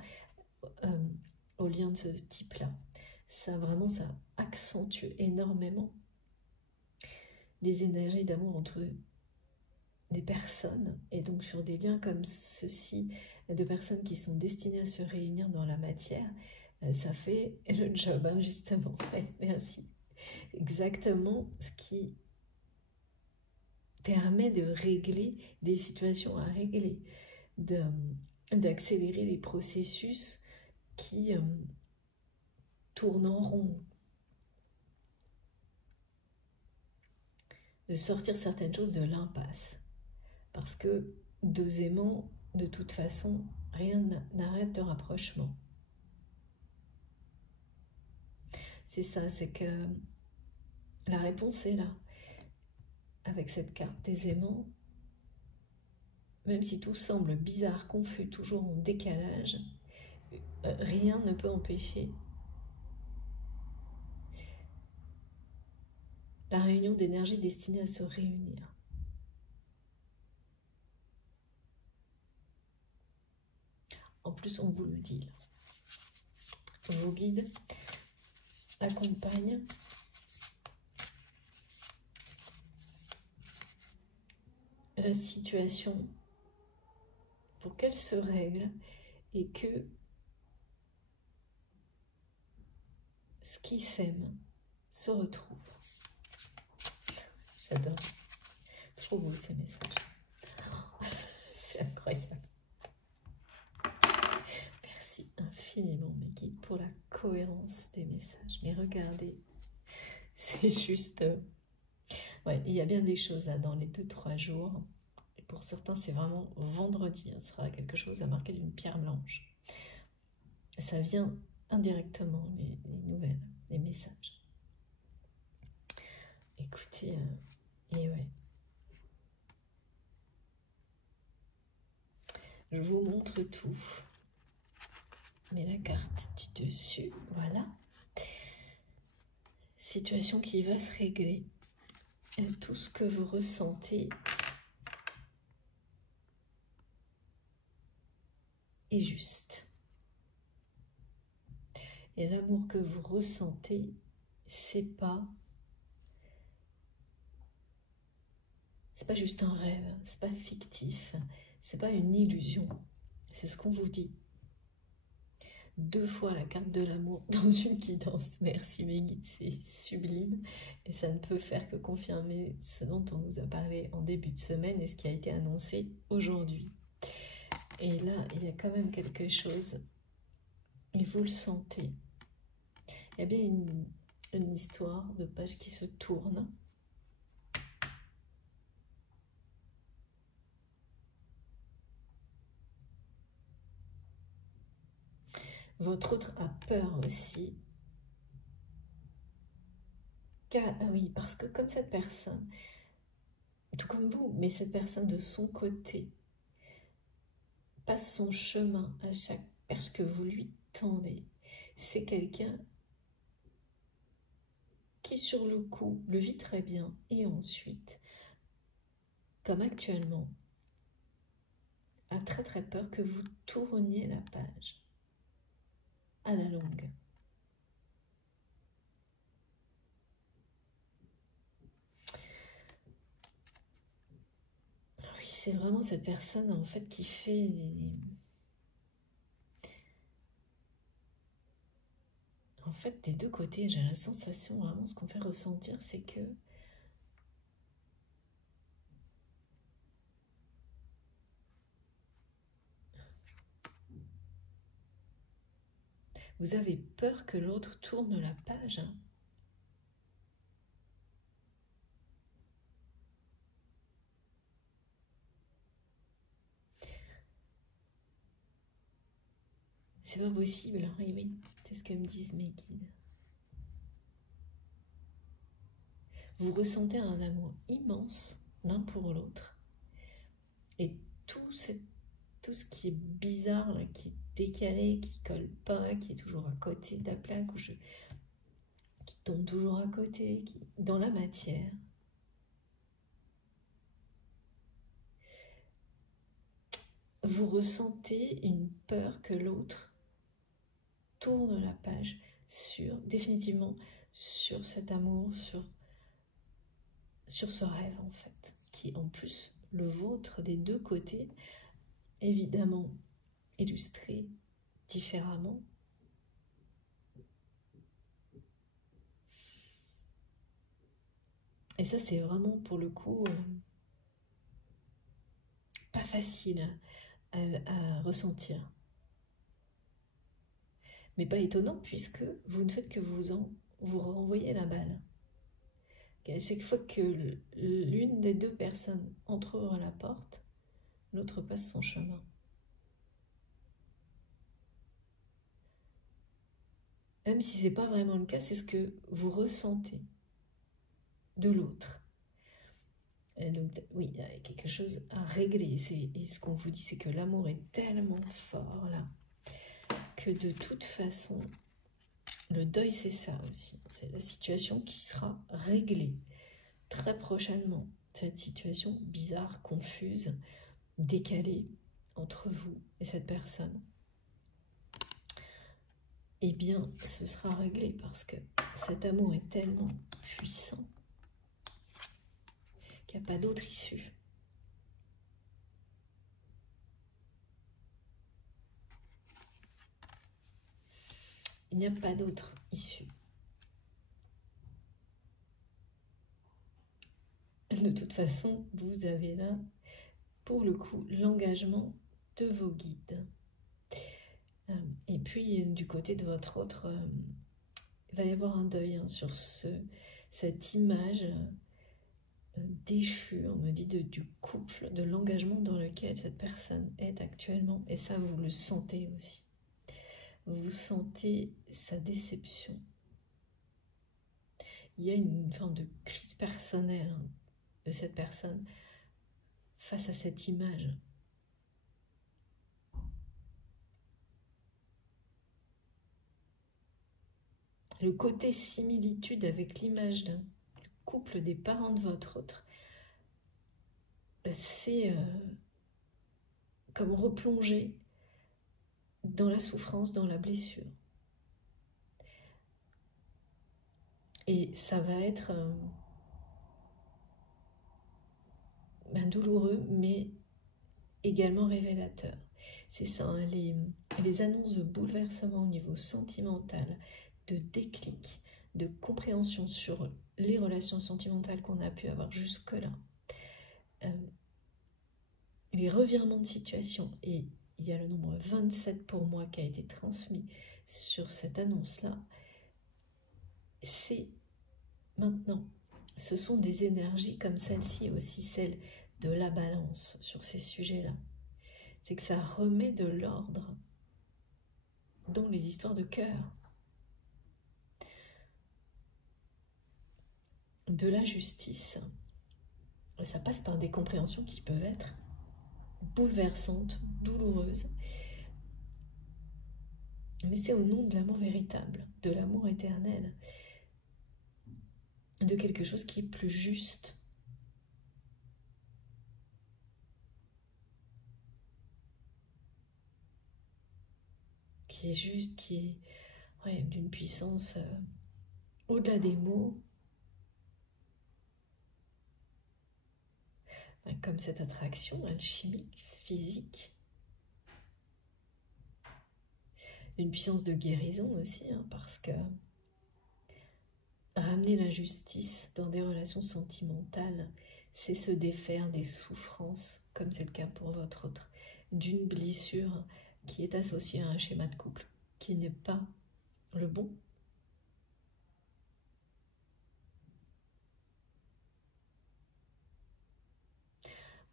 aux liens de ce type-là. Ça vraiment, ça accentue énormément les énergies d'amour entre des personnes, et donc sur des liens comme ceci, de personnes qui sont destinées à se réunir dans la matière, ça fait le job, hein, justement. Ouais, merci. Exactement ce qui permet de régler les situations à régler, d'accélérer les processus qui tournent en rond, de sortir certaines choses de l'impasse. Parce que deux aimants, de toute façon, rien n'arrête le rapprochement. C'est ça, c'est que la réponse est là. Avec cette carte des aimants, même si tout semble bizarre, confus, toujours en décalage, rien ne peut empêcher la réunion d'énergie destinée à se réunir. En plus, on vous le dit là. Vos guides accompagnent la situation pour qu'elle se règle et que ce qui s'aime se retrouve. J'adore. Trop beau ces messages. C'est incroyable. Merci infiniment mes guides pour la cohérence des messages. Mais regardez, c'est juste... Ouais, il y a bien des choses là dans les 2-3 jours. Et pour certains, c'est vraiment vendredi. Ce sera quelque chose à marquer d'une pierre blanche. Ça vient indirectement, les nouvelles, les messages. Écoutez, et ouais. Je vous montre tout. Mais la carte du dessus, voilà. Situation qui va se régler. Et tout ce que vous ressentez est juste. Et l'amour que vous ressentez, c'est pas juste un rêve, c'est pas fictif, c'est pas une illusion. C'est ce qu'on vous dit. 2 fois la carte de l'amour dans une guidance. Merci mes guides, c'est sublime. Et ça ne peut faire que confirmer ce dont on nous a parlé en début de semaine et ce qui a été annoncé aujourd'hui. Et là, il y a quand même quelque chose, et vous le sentez. Il y a bien une histoire de page qui se tourne. Votre autre a peur aussi. oui, parce que comme cette personne, tout comme vous, mais cette personne de son côté, passe son chemin à chaque perche que vous lui tendez, c'est quelqu'un qui sur le coup le vit très bien et ensuite, comme actuellement, a très très peur que vous tourniez la page à la longue. Oui, c'est vraiment cette personne en fait qui fait en fait des deux côtés. J'ai la sensation vraiment, ce qu'on fait ressentir, c'est que vous avez peur que l'autre tourne la page. C'est pas possible, oui, oui, c'est ce que me disent mes guides. Vous ressentez un amour immense l'un pour l'autre. Et tout ce qui est bizarre, là, qui est décalé, qui colle pas, qui est toujours à côté de la plaque, qui tombe toujours à côté, dans la matière, vous ressentez une peur que l'autre tourne la page définitivement sur cet amour, sur ce rêve en fait, qui en plus le vôtre des deux côtés, évidemment illustré différemment. Et ça c'est vraiment pour le coup pas facile à ressentir. Mais pas étonnant puisque vous ne faites que vous renvoyez la balle. À chaque fois que l'une des deux personnes entrera la porte, l'autre passe son chemin. Même si ce n'est pas vraiment le cas, c'est ce que vous ressentez de l'autre. Donc oui, il y a quelque chose à régler. Et ce qu'on vous dit, c'est que l'amour est tellement fort là, que de toute façon, le deuil c'est ça aussi. C'est la situation qui sera réglée très prochainement. Cette situation bizarre, confuse, décalée entre vous et cette personne. Eh bien, ce sera réglé parce que cet amour est tellement puissant qu'il n'y a pas d'autre issue. Il n'y a pas d'autre issue. De toute façon, vous avez là, pour le coup, l'engagement de vos guides. Et puis, du côté de votre autre, il va y avoir un deuil sur cette image déchue, on me dit, du couple, de l'engagement dans lequel cette personne est actuellement. Et ça, vous le sentez aussi. Vous sentez sa déception. Il y a une forme de crise personnelle de cette personne face à cette image. Le côté similitude avec l'image d'un couple des parents de votre autre, c'est comme replonger dans la souffrance, dans la blessure. Et ça va être douloureux, mais également révélateur. C'est ça, hein, les annonces de bouleversement au niveau sentimental, de déclic, de compréhension sur les relations sentimentales qu'on a pu avoir jusque-là. Les revirements de situation, et il y a le nombre 27 pour moi qui a été transmis sur cette annonce-là, c'est maintenant. Ce sont des énergies comme celle-ci, aussi celle de la balance sur ces sujets-là. C'est que ça remet de l'ordre dans les histoires de cœur. de la justice. Et ça passe par des compréhensions qui peuvent être bouleversantes, douloureuses. Mais c'est au nom de l'amour véritable, de l'amour éternel, de quelque chose qui est plus juste. Qui est juste, qui est d'une puissance au-delà des mots. Comme cette attraction alchimique, physique. Une puissance de guérison aussi, parce que ramener la justice dans des relations sentimentales, c'est se défaire des souffrances, comme c'est le cas pour votre autre, d'une blessure qui est associée à un schéma de couple, qui n'est pas le bon.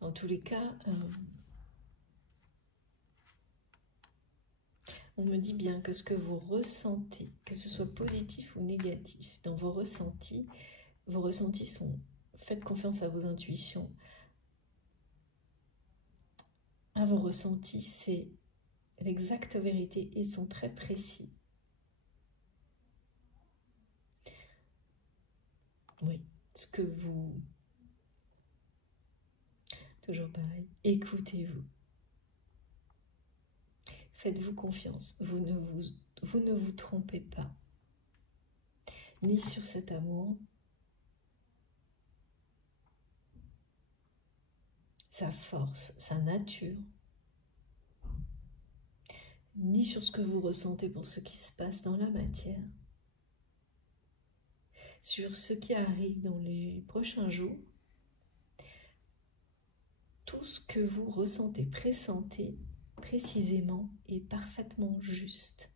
En tous les cas, on me dit bien que ce que vous ressentez, que ce soit positif ou négatif, dans vos ressentis sont... Faites confiance à vos intuitions, à vos ressentis, c'est l'exacte vérité et ils sont très précis. Oui, ce que vous... Toujours pareil, écoutez-vous. Faites-vous confiance, vous ne vous trompez pas, ni sur cet amour, sa force, sa nature, ni sur ce que vous ressentez pour ce qui se passe dans la matière, sur ce qui arrive dans les prochains jours. Tout ce que vous ressentez, pressentez précisément et parfaitement juste.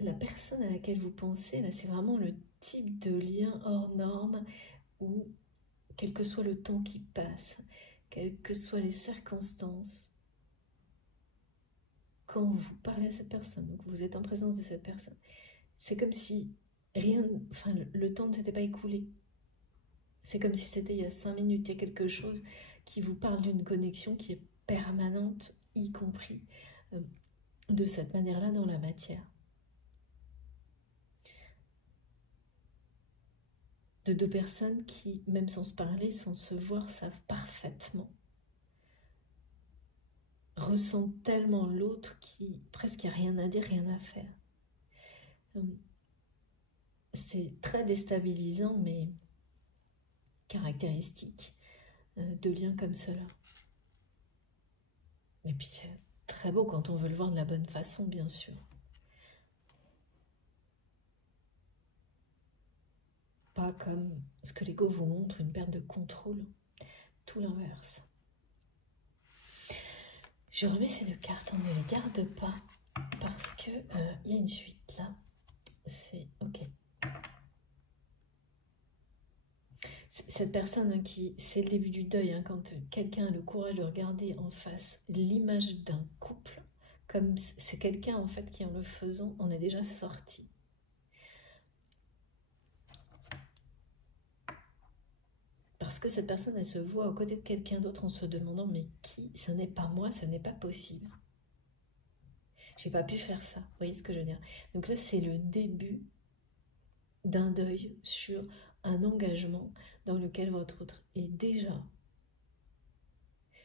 La personne à laquelle vous pensez, là, c'est vraiment le type de lien hors norme où, quel que soit le temps qui passe, quelles que soient les circonstances, quand vous parlez à cette personne, donc vous êtes en présence de cette personne, c'est comme si le temps ne s'était pas écoulé. C'est comme si c'était il y a 5 minutes, il y a quelque chose qui vous parle d'une connexion qui est permanente, y compris de cette manière-là dans la matière. De deux personnes qui, même sans se parler, sans se voir, savent parfaitement, ressentent tellement l'autre qui presque il n'y a rien à dire, rien à faire. C'est très déstabilisant, mais caractéristique de liens comme cela. Et puis c'est très beau quand on veut le voir de la bonne façon, bien sûr. Pas comme ce que l'ego vous montre, une perte de contrôle, tout l'inverse. Je remets ces deux cartes, on ne les garde pas parce que y a une suite là. C'est ok. Cette personne qui, c'est le début du deuil, quand quelqu'un a le courage de regarder en face l'image d'un couple, comme c'est quelqu'un en fait qui en le faisant en est déjà sorti. Parce que cette personne, elle se voit aux côtés de quelqu'un d'autre en se demandant, mais qui? Ce n'est pas moi, ce n'est pas possible. J'ai pas pu faire ça, vous voyez ce que je veux dire? Donc là, c'est le début d'un deuil sur un engagement dans lequel votre autre est déjà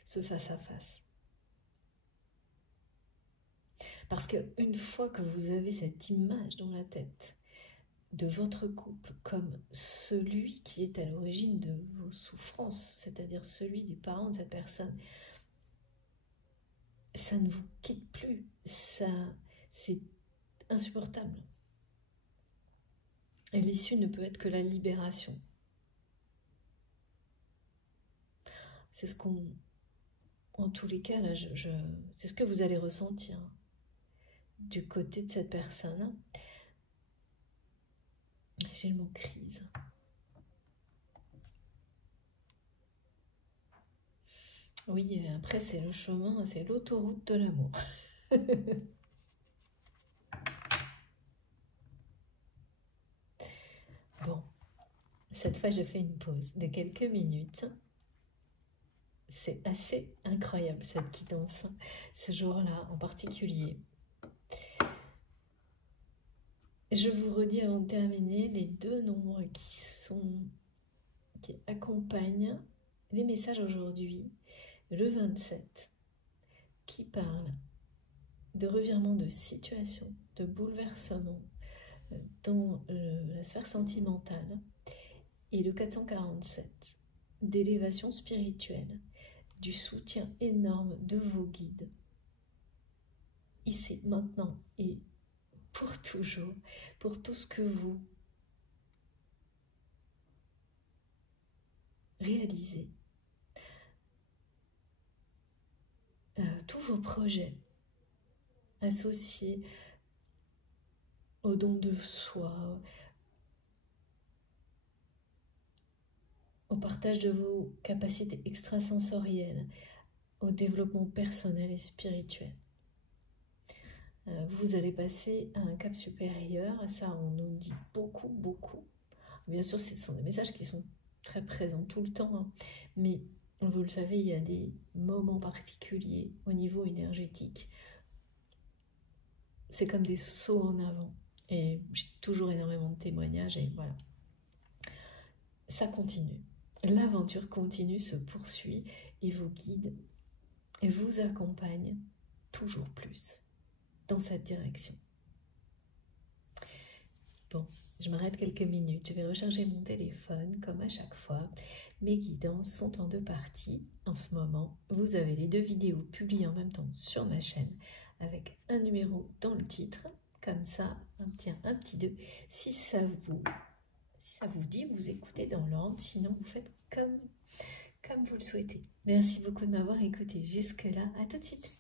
ce face-à-face. Parce qu'une fois que vous avez cette image dans la tête de votre couple comme celui qui est à l'origine de vos souffrances, c'est-à-dire celui des parents de cette personne, ça ne vous quitte plus, c'est insupportable. Et l'issue ne peut être que la libération. C'est ce qu'on... En tous les cas, là, c'est ce que vous allez ressentir du côté de cette personne. J'ai le mot crise. Oui, après c'est le chemin, c'est l'autoroute de l'amour. Bon, cette fois je fais une pause de quelques minutes. C'est assez incroyable cette guidance, ce jour-là en particulier. Je vous redis avant de terminer les deux nombres qui accompagnent les messages aujourd'hui. Le 27 qui parle de revirement de situation, de bouleversement dans la sphère sentimentale, et le 447 d'élévation spirituelle, du soutien énorme de vos guides, ici, maintenant et pour toujours, pour tout ce que vous réalisez, tous vos projets associés au don de soi, au partage de vos capacités extrasensorielles, au développement personnel et spirituel. Vous allez passer à un cap supérieur, ça on nous dit beaucoup, beaucoup. Bien sûr, ce sont des messages qui sont très présents tout le temps, hein, mais vous le savez, il y a des moments particuliers au niveau énergétique. C'est comme des sauts en avant, et j'ai toujours énormément de témoignages, et voilà. Ça continue. L'aventure continue, se poursuit, et vos guides vous accompagnent toujours plus dans cette direction. Bon, je m'arrête quelques minutes, je vais recharger mon téléphone comme à chaque fois. Mes guidances sont en 2 parties en ce moment. Vous avez les 2 vidéos publiées en même temps sur ma chaîne avec un numéro dans le titre, comme ça, un petit 2. Si ça vous dit, vous écoutez dans l'ordre, sinon vous faites comme vous le souhaitez. Merci beaucoup de m'avoir écouté jusque-là, à tout de suite.